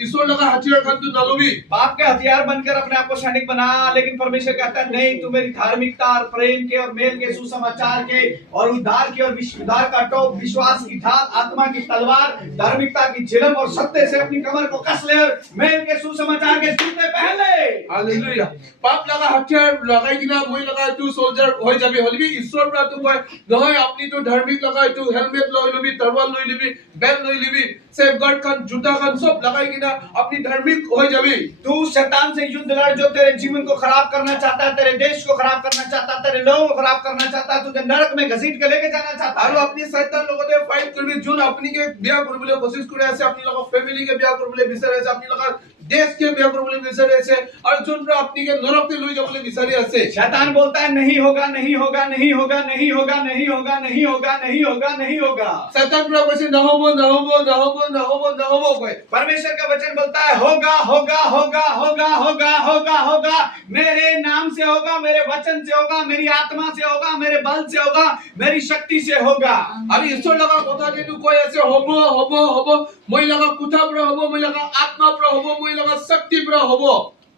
ঈশ্বর লাগা হাতিয়ার কান তো না লবি पाप के हथियार बनकर अपने आप को सैनिक बना, लेकिन परमेश्वर कहता है नहीं, तू मेरी धार्मिकता और प्रेम के और मेल के सुसमाचार के और उद्धार के और उद्धार का टोप, विश्वास की ढाल, आत्मा की तलवार, धार्मिकता की झिलम और सत्य से अपनी कमर को कस ले और मेल के सुसमाचार के जूते पहन ले। हालेलुया পাপ লাগা হাতিয়ার লাগাই কিনা মই লাগা তো সোলজার হৈ যাবে হলিবি ঈশ্বর পৰা তো কয় নহয় আপনি তো ধার্মিক লাগাই তো হেলমেট লৈ লবি তরবাল লৈ লবি বেল লৈ লবি সেফগার্ড খান জুতা খান সব লাগাই কিনা আপনি ধার্মিক হৈ যাবি तू शैतान से युद्ध लड़ जो तेरे जीवन को खराब करना चाहता है, तेरे देश को खराब करना चाहता है, तेरे लोगों को खराब करना चाहता है, तुझे नरक में घसीट के लेके जाना चाहता আৰু है। আপনি শয়তান লগতে ফাইট করবি যোন আপনি কে বিয়া কৰিবলৈ কোশিশ কৰি আছে আপনি লগৰ ফ্যামিলি কে বিয়া কৰিবলৈ বিচাৰি আছে আপনি লগৰ দেশ কে বিয়া কৰিবলৈ বিচাৰি আছে আৰু যোন পৰা আপনি কে নৰকতে লৈ যাবলৈ বিচাৰি আছে शैतान बोलता है नहीं होगा नहीं होगा नहीं होगा नहीं होगा नहीं होगा नहीं होगा नहीं होगा नहीं होगा। শয়তান পৰা কৈছে নহব নহব নহব নহব নহব কয় परमेश्वर का वचन बोलता है होगा होगा होगा होगा होगा होगा होगा, मेरे नाम से होगा, मेरे वचन से होगा, मेरी आत्मा से होगा, मेरे बल से होगा, मेरी शक्ति से होगा। আৰু ঈশ্বৰ লগা কথা যেটো কৈ আছে হ'ব হ'ব হ'ব মই লগা কথা পৰা হ'ব মই লগা আত্মা পৰা হ'ব মই লগা শক্তি পৰা হ'ব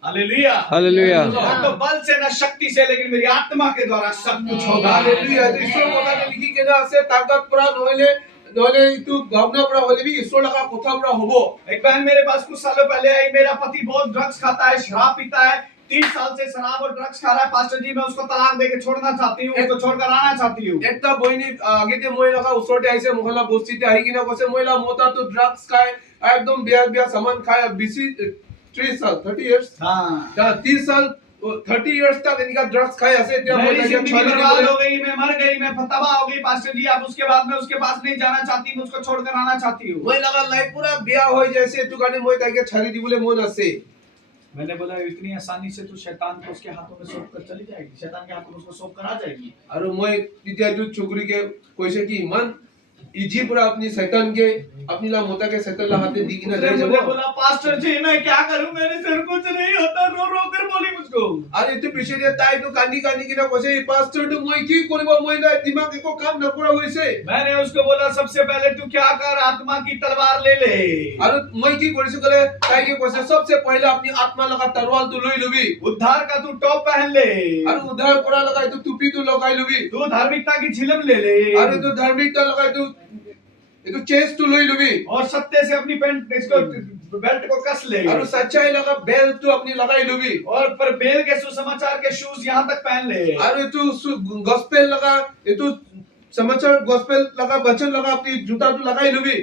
हालेलुया। हालेलुया। न तो बल से न शक्ति से, लेकिन मेरी आत्मा के द्वारा सब कुछ होगा। হালেলুয়া ঈশ্বৰ কথাতে লিখি কেনে আছে তাকত পৰা নহলে নহলে ইটো ভাৱনা পৰা হলে বি ঈশ্বৰ লগা কথা পৰা হ'ব एक बहन मेरे पास कुछ सालों पहले आई, मेरा पति बहुत ड्रग्स खाता है, शराब पीता है, 30 साल से शराब और ड्रग्स खा रहा है। पास्टर जी मैं उसको तलाक देके छोड़ना चाहती हूँ, उसको छोड़कर आना चाहती हूँ। একটা বইনি আগেতে মই লগা ওচৰতে আহিছে মহলা বস্তিতে আহি কিনা কৈছে মহিলা মোটা তো ড্ৰাগছ খায় একদম বেয়া বেয়া সামান খায় বেছি 30 साल 30 years हाँ, 30 साल 30 years तक इनका ड्रग्स खाए ऐसे त्या मेरी मोटा जिंदगी छाली बर्बाद के हो गई, मैं मर गई, मैं तबाह हो गई पास्टर जी। अब उसके बाद मैं उसके पास नहीं जाना चाहती, मैं उसको छोड़कर आना चाहती हूँ। মই লগা লাইফ পুরা বেয়া হৈ যাইছে এটো কাৰণে মই তাকে ছাড়ি দিবলে মন আছে मैंने बोला इतनी आसानी से तू शैतान को उसके हाथों में सौंप कर चली जाएगी, शैतान के हाथों में उसको सौंप कर आ जाएगी। আৰু মই তেতিয়া এইটো চুকুৰিকে কৈছে কি ইমান इजी पूरा अपनी शैतान के अपनी ला मोता के शैतान ला हाथे दी किना ले उसने जाबो मुझे बोला पास्टर जी मैं क्या करूं, मेरे सिर कुछ नहीं होता, रो रो कर बोली मुझको। আৰু এইটো পিছে দিয়ে তাই তো কান্দি কান্দি কিনা কৈছে এই পাস্টৰটো মই কি কৰিব, মই না দিমাগ একো কাম নকৰা হৈছে। मैंने उसको बोला सबसे पहले तू क्या कर, आत्मा की तलवार ले ले। আৰু মই কি কৰিছো কলে তাইকে কৈছে सबसे पहले अपनी आत्मा लगा तलवारটো লৈ লবি, उद्धार का तू टॉप पहन ले, আৰু उद्धार কৰা लगा এইটো টুপিটো লগাই লবি, तू धार्मिकता की झिलम ले ले, আৰু এইটো ধাৰ্মিকতা লগাই এইটো চেষ্টটো লৈ লবি, और सत्य से अपनी पेंट इसको बेल्ट को कस ले, আৰু सच्चाई लगा बेल्टটো अपनी लगाई লবি, और पर बेल के सुसमाचार के शूज यहाँ तक पहन ले। আৰু এইটো গস্পেল लगा এইটো समाचार गॉस्पेल लगा वचन लगा अपनी जूताটো लगाई লবি।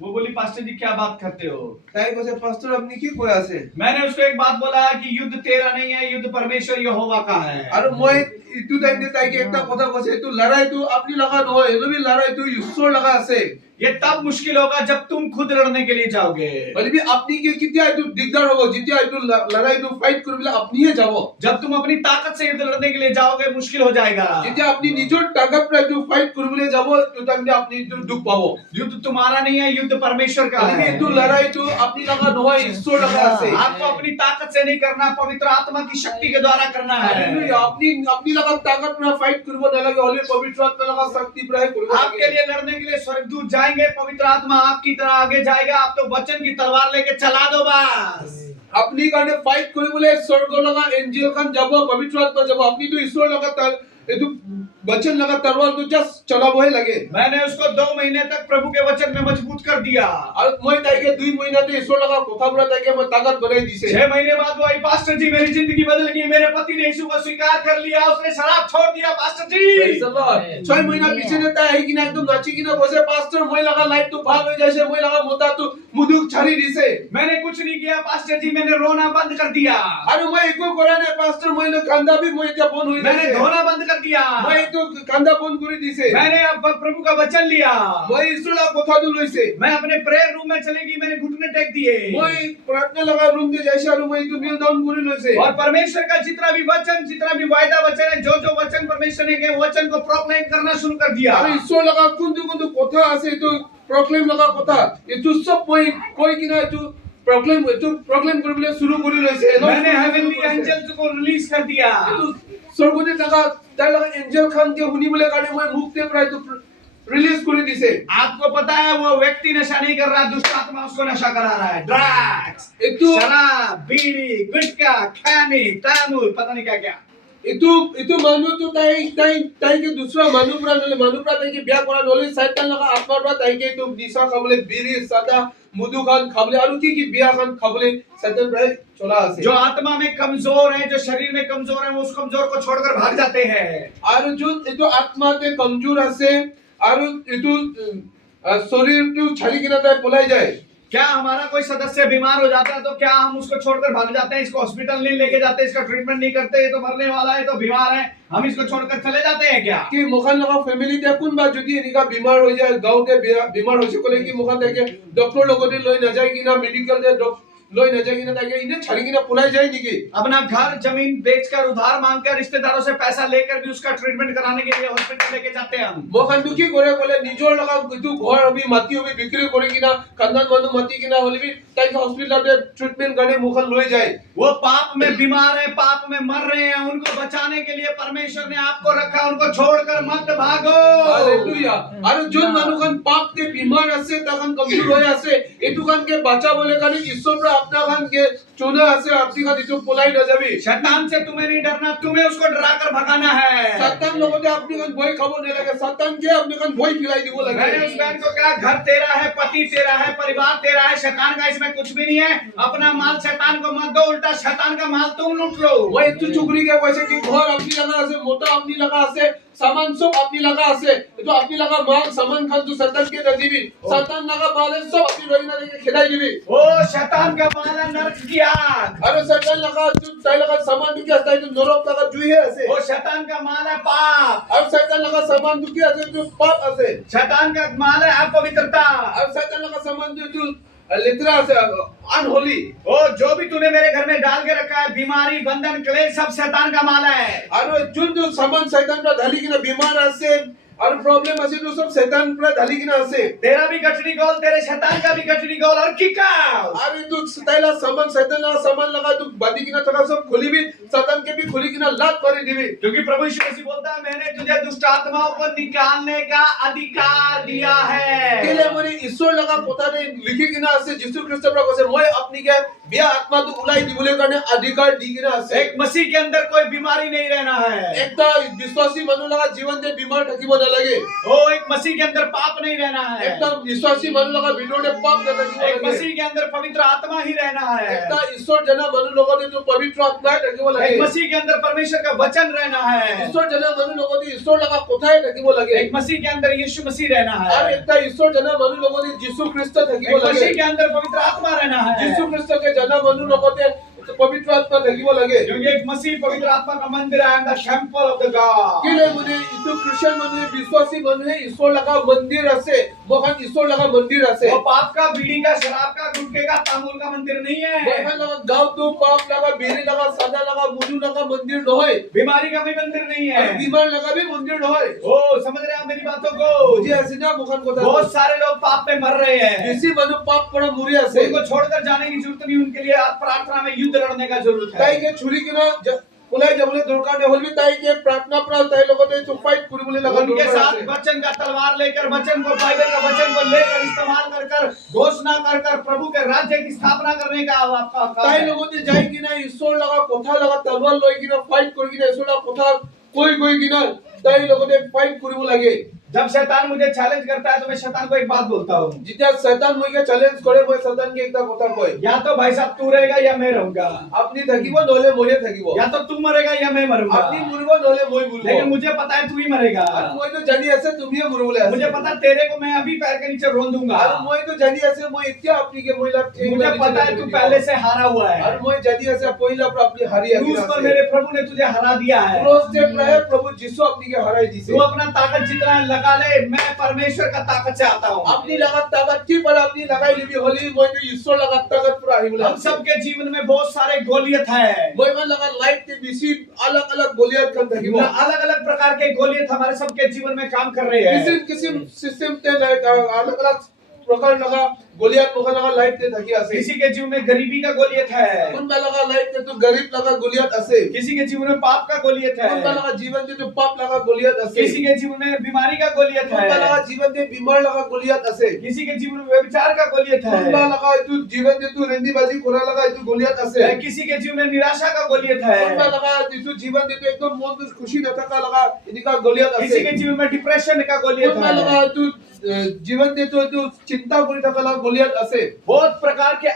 वो बोली पास्टर जी क्या बात करते हो। তাই কৈছে পাস্टर আপনি কি কৈ আছে। मैंने उसको एक बात बोला कि युद्ध तेरा नहीं है, युद्ध परमेश्वर यहोवा का है। আৰু মই ইটো টাইমতে তাইকে একটা কথা কৈছে এইটো লড়াইটো আপনি লগা নহয়, এলবি লড়াইটো ঈশ্বৰ লগা আছে। ये तब मुश्किल होगा जब तुम खुद लड़ने के लिए जाओगे। বলবি আপনি কি কিতিয়া এইটো দিগদাৰ হ'ব যেতিয়া এইটো লড়াইটো ফাইট কৰিবলৈ আপনিহে যাব। जब तुम अपनी ताकत से युद्ध लड़ने के लिए जाओगे मुश्किल हो जाएगा। যেতিয়া আপনি নিজৰ তাকত পৰা এইটো ফাইট কৰিবলৈ যাব তো টাইমতে আপনি এইটো দুখ পাব। युद्ध तुम्हारा नहीं है, युद्ध परमेश्वर का বলবি है। এইটো লড়াইটো আপনি লগা নহয়, ঈশ্বৰ লগা আছে। आपको अपनी ताकत से नहीं करना, पवित्र आत्मा की शक्ति के द्वारा करना है। हालेलुया, আপনি লগা তাকত পৰা ফাইট কৰিব নালাগে, হলে পবিত্ৰ আত্মা লগা শক্তি পৰাহে কৰিব आपके লাগে। लिए लड़ने के लिए स्वर्गदूत जाएंगे, पवित्र आत्मा आपकी तरह आगे जाएगा, आप तो वचन की तलवार लेके चला दो बस। আপনি কাৰণে ফাইট কৰিবলৈ স্বৰ্গ লগা এঞ্জেল খান যাব, পবিত্ৰ আত্মা যাব, আপনিতো ঈশ্বৰ লগা এইটো वचन लगा तलवार तो जस्ट चलाबोहे लगे। मैंने उसको 2 महीने तक प्रभु के वचन में मजबूत कर दिया। और মই তাইকে 2 মহিনাতে ঈশ্বৰ লগা কথাবোৰ তাইকে মই তাকত বনাই দিছে। 6 महीने बाद वो आई, पास्टर जी मेरी जिंदगी बदल गई, मेरे पति ने यीशु को स्वीकार कर लिया, उसने शराब छोड़ दिया pastor ji. Praise the Lord। 6 মহিনা পিছনে তাই আহি কিনা একদম নাচি কিনা কৈছে পাস্टर মই লগা লাইফটো ভাল হৈ যাইছে, মই লগা মোটাটো মুদুক ছাড়ি দিছে। मैंने कुछ नहीं किया पास्टर जी, मैंने रोना बंद कर दिया। আৰু মই একো কৰা নাই পাস্टर, মই কান্দা भी মই এতিয়া বন্ধ হৈ मैंने গৈছে। धोना बंद कर दिया। মই এইটো কান্দা বন্ধ কৰি দিছে। मैंने अब प्रभु का वचन लिया। মই ঈশ্বৰৰ লগা কথাটো লৈছে। मैं अपने प्रेयर रूम में चलेगी, मैंने घुटने टेक दिए। মই প্ৰাৰ্থনা লগা ৰুম দি যাইছে আৰু মই এইটো নীল ডাউন কৰি লৈছে। और परमेश्वर का जितना भी वचन, जितना भी वायदा वचन है, जो जो वचन परमेश्वर ने कहे वचन को प्रोक्लेम करना शुरू कर दिया। আৰু ঈশ্বৰ লগা কোনটো কোনটো কথা আছে এইটো প্ৰক্লেম লগা কথা এইটো সব মই কৈ কিনা এইটো প্ৰক্লেম কৰিবলৈ শুরু কৰি লৈছে। मैंने हेवनली एंजल्स को रिलीज कर दिया। এইটো স্বৰ্গতে থকা তাই লগা এঞ্জেল খানকে শুনিবলৈ কাৰণে মই মুখতে পৰা এইটো रिलीज কৰি দিছে। आपको पता है वो व्यक्ति नशा नहीं कर रहा, दुष्ट आत्मा उसको नशा करा रहा है। ड्रग्स, এইটো शराब, बीड़ी, गुटखा, खैनी, तैमूर, पता नहीं क्या क्या। এইটো মানুহটো তাইকে দুसरा মানুহ পৰা নলে, মানুহ পৰা তাইকে বিয়া কৰা নলে, শয়তান লগা আত্মাৰ পৰা তাইকে এইটো নিচা খাবলৈ, বিড়ি সাদা মধু খান খাবলৈ আৰু কি বিয়া খান খাবলৈ শয়তান পৰা চলা আছে। जो आत्मा में कमजोर है, जो शरीर में कमजोर है, वो उस कमजोर को छोड़कर भाग जाते हैं। আৰু যোন এইটো আত্মাতে কমজোৰ আছে আৰু এইটো শৰীৰটো ছাড়ি কিনা তাই পলাই যায়। क्या हमारा कोई सदस्य बीमार हो जाता है तो क्या हम उसको छोड़कर भाग जाते हैं, इसको हॉस्पिटल नहीं लेके जाते, इसका ट्रीटमेंट नहीं करते, ये तो मरने वाला है, तो बीमार है, हम इसको छोड़कर चले जाते हैं क्या? কি মুখান লগা ফ্যামিলিতে কোনবা যদি এনেকা বিমাৰ হৈ যায়, গাঁৱতে বিমাৰ হৈছে ক'লে কি মুখান তাকে ডক্টৰ লগতে লৈ নাযায় কিনা, মেডিকেল লৈ নাযায় কিনা তাকে ইনে ছাড়ি কিনা পলাই যায় নেকি? अपना घर जमीन बेचकर उधार मांगकर रिश्तेदारों से पैसा लेकर भी उसका ट्रीटमेंट कराने के लिए हॉस्पिटल लेके जाते हैं हम। মুখানটো কি কৰে ক'লে নিজৰ লগা এইটো ঘৰ হবি মাটি হবি বিক্ৰী কৰি কিনা খানদান মানুহ মাটি কিনা হলিবি তাইকে হস্পিটালতে ট্রিটমেন্ট কাৰণে মুখান লৈ যায়। वो पाप में बीमार है, पाप में मर रहे हैं, उनको बचाने के लिए परमेश्वर ने आपको रखा, उनको छोड़कर मत भागो। হালেলুয়া। আৰু যোন মানুহখন পাপতে বিমাৰ আছে, তাখন কমজোৰ হৈ আছে, এইটো কানকে বাঁচাবলৈ কাৰণে ঈশ্বৰ পৰা আপনার খানকে চুনা আছে, আপনি খান ইটো পলাই না যাবি। शैतान से तुम्हें नहीं डरना, तुम्हें उसको डराकर भगाना है। শয়তান লগতে আপনি খান ভয় খাব নালাগে, শয়তানকে আপনি খান ভয় খিলাই দিব লাগে। मैंने उस बहन को कहा घर तेरा है, पति तेरा है, परिवार तेरा है, शैतान का इसमें कुछ भी नहीं है। अपना माल शैतान को मत दो, उल्टा शैतान का माल तुम लूट लो। মই একটু চুকরিকে কইছে কি ঘর আপনি লাগা আছে, মোটা আপনি লাগা আছে, সামান সব আপনি লাগা আছে, তো আপনি লাগা মাল সামান খান তো শয়তানকে না দিবি, শয়তান লাগা মাল সব আপনি রই না রেখে খেলাই দিবি। ओ शैतान का माल है नरक की आग। আরে শয়তান লাগা তাই লাগা সামান কি আছে, তাই তো নরক লাগা জুইহে আছে। वो शैतान का माल है पाप। আর শয়তান লাগা সামান কি আছে, তো পাপ আছে। शैतान का माल है अपवित्रता। আর শয়তান লাগা সামান তো लेतरा से अनहोली ओ जो भी तूने मेरे घर में डाल के रखा है, बीमारी, बंधन, क्लेश, सब शैतान का माला है। और जुन जो सामान शैतान पर धाली किना बीमार असे और प्रॉब्लम असे जो सब शैतान पर धाली किना असे तेरा भी गठरी गोल, तेरे शैतान का भी गठरी गोल और किकाव। और तू सताइला सामान शैतान ला सामान लगा तू बादी किना तका सब खुली भी शैतान के भी खुली किना लात मारी दिवी क्योंकि प्रभु यीशु मसीह बोलता है, मैंने तुझे दुष्ट आत्माओं को निकालने का अधिकार दिया है। केले मने ईश्वर लगा पोताने लिखी किना असे यीशु ख्रिस्ट पर कोसे मोय अपनी के बिया आत्मा तू उलाई दिबुले करने अधिकार दी किना असे एक मसीह के अंदर कोई बीमारी नहीं रहना है। एकता विश्वासी मनु लगा जीवन दे बीमार ठकीबो न लगे ओ एक मसीह के अंदर पाप नहीं रहना है। एकता विश्वासी मनु लगा विनोडे पाप न ठकीबो एक लगे मसीह के अंदर पवित्र आत्मा ही रहना है। एकता ईश्वर जना मनु लोगों ने जो पवित्र आत्मा ठकीबो लगे एक मसीह के अंदर परमेश्वर का वचन रहना है। ईश्वर जना मनु लोगों ने ईश्वर लगा कोठाए ठकीबो लगे एक मसीह के अंदर यीशु मसीह रहना और है। एकता ईश्वर जना मनु लोगों ने यीशु ख्रिस्त ठकीबो एक मसीह लगे के अंदर पवित्र आत्मा रहना है। यीशु ख्रिस्त के जना मनु लोगों ने पवित्र आत्मा ठकीबो लगे क्योंकि एक मसीह पवित्र आत्मा का मंदिर है, the temple of the God. केले मुने इतो क्रिश्चियन मनु विश्वासी मनु है ईश्वर लगा मंदिर असे मोहन ईश्वर लगा मंदिर असे वो पाप का, बीड़ी का, शराब का, गुटखे का, तांबुल का मंदिर नहीं है। मोहन लगा गांव तो पाप लगा बेरी लगा सादा लगा मुजू लगा मंदिर नहोय बीमारी का भी मंदिर नहीं और है। बीमार लगा भी मंदिर नहोय ओ समझ रहे हैं आप मेरी बातों को? मुझे ऐसे ना मुखन को बहुत सारे लोग पाप में मर रहे हैं। इसी मनु पाप पर मुरी असे उनको छोड़कर जाने की जरूरत नहीं, उनके लिए आज प्रार्थना में युद्ध लड़ने का जरूरत ताई है। के छुरी के ना पुलाई जबले दुर्गा ने होल भी ताई के प्रार्थना पर ताई लोगों ने तो फाइट पूरी बोले लगा उनके साथ वचन का तलवार लेकर, वचन को, बाइबल का वचन को लेकर इस्तेमाल कर कर घोषणा कर कर प्रभु के राज्य की स्थापना करने का आपका काम ताई है। लोगों ने जाएगी ना ईश्वर लगा कोठा लगा तलवार लोएगी ना फाइट करेगी ना ईश्वर लगा कोठा कोई की ना ताई लोगों ने फाइट पूरी बोले लगे जब शैतान मुझे चैलेंज करता है तो मैं शैतान को एक बात बोलता हूँ, जितना शैतान मुझे चैलेंज करे वो शैतान के एकता कोठा कोई या तो भाई साहब तू रहेगा या मैं रहूंगा, अपनी थकीबो नोले मोये थकीबो या तो तू मरेगा या मैं मरूंगा। अपनी मुरबो नोले मोय मुरबो लेकिन मुझे पता है तू ही मरेगा। और मोय तो जानी ऐसे तुम ही मुरबोले मुझे पता है तेरे को मैं अभी पैर के नीचे रोन दूंगा। और मोय तो जानी ऐसे मोय इतना अपनी के मोय लाभ मुझे पता है तू पहले से हारा हुआ और है। मोय जानी ऐसे पहिला पर अपनी हारी क्रूस पर मेरे प्रभु ने तुझे हरा दिया है। क्रोस से प्रभु यीशु अपनी के हराई दी तू अपना ताकत जितना लगा ले, मैं परमेश्वर का ताकत से आता हूँ। अपनी लगत ताकत की पर अपनी लगाई ली होली मोय तो ईश्वर लगत ताकत पूरा ही बोला हम सबके जीवन में बहुत सारे गोलियत है। मोय का लगा लाइट के बीसी अलग-अलग गोलियत कर थकी वो अलग-अलग प्रकार के गोलियत हमारे सबके जीवन में काम कर रहे हैं। किसी सिस्टम ते अलग-अलग प्रकार लगा गोलियत मुखा लगा लाइट के थकी असे किसी के जीवन में गरीबी का गोलियत है, उन में लगा लाइट के तो गरीब लगा गोलियत असे किसी के जीवन में पाप का गोलियत उन में है, लगा जीवन के जो पाप लगा गोलियत असे किसी के जीवन में बीमारी का गोलियत उन में लगा है, जीवन के बीमार लगा गोलियत असे किसी के जीवन में व्यभिचार का गोलियत उन में है, लगा तू जीवन के तू रंदीबाजी कोरा लगा तू गोलियत असे किसी के जीवन में निराशा का गोलियत उन में है, लगा तू जीवन के तो एकदम मन तो खुशी न थका लगा इनका गोलियत किसी असे के जीवन में डिप्रेशन का गोलियत उन में है। लगा तू जीवन के तो चिंता पूरी थका लगा गोलियत असे बहुत प्रकार के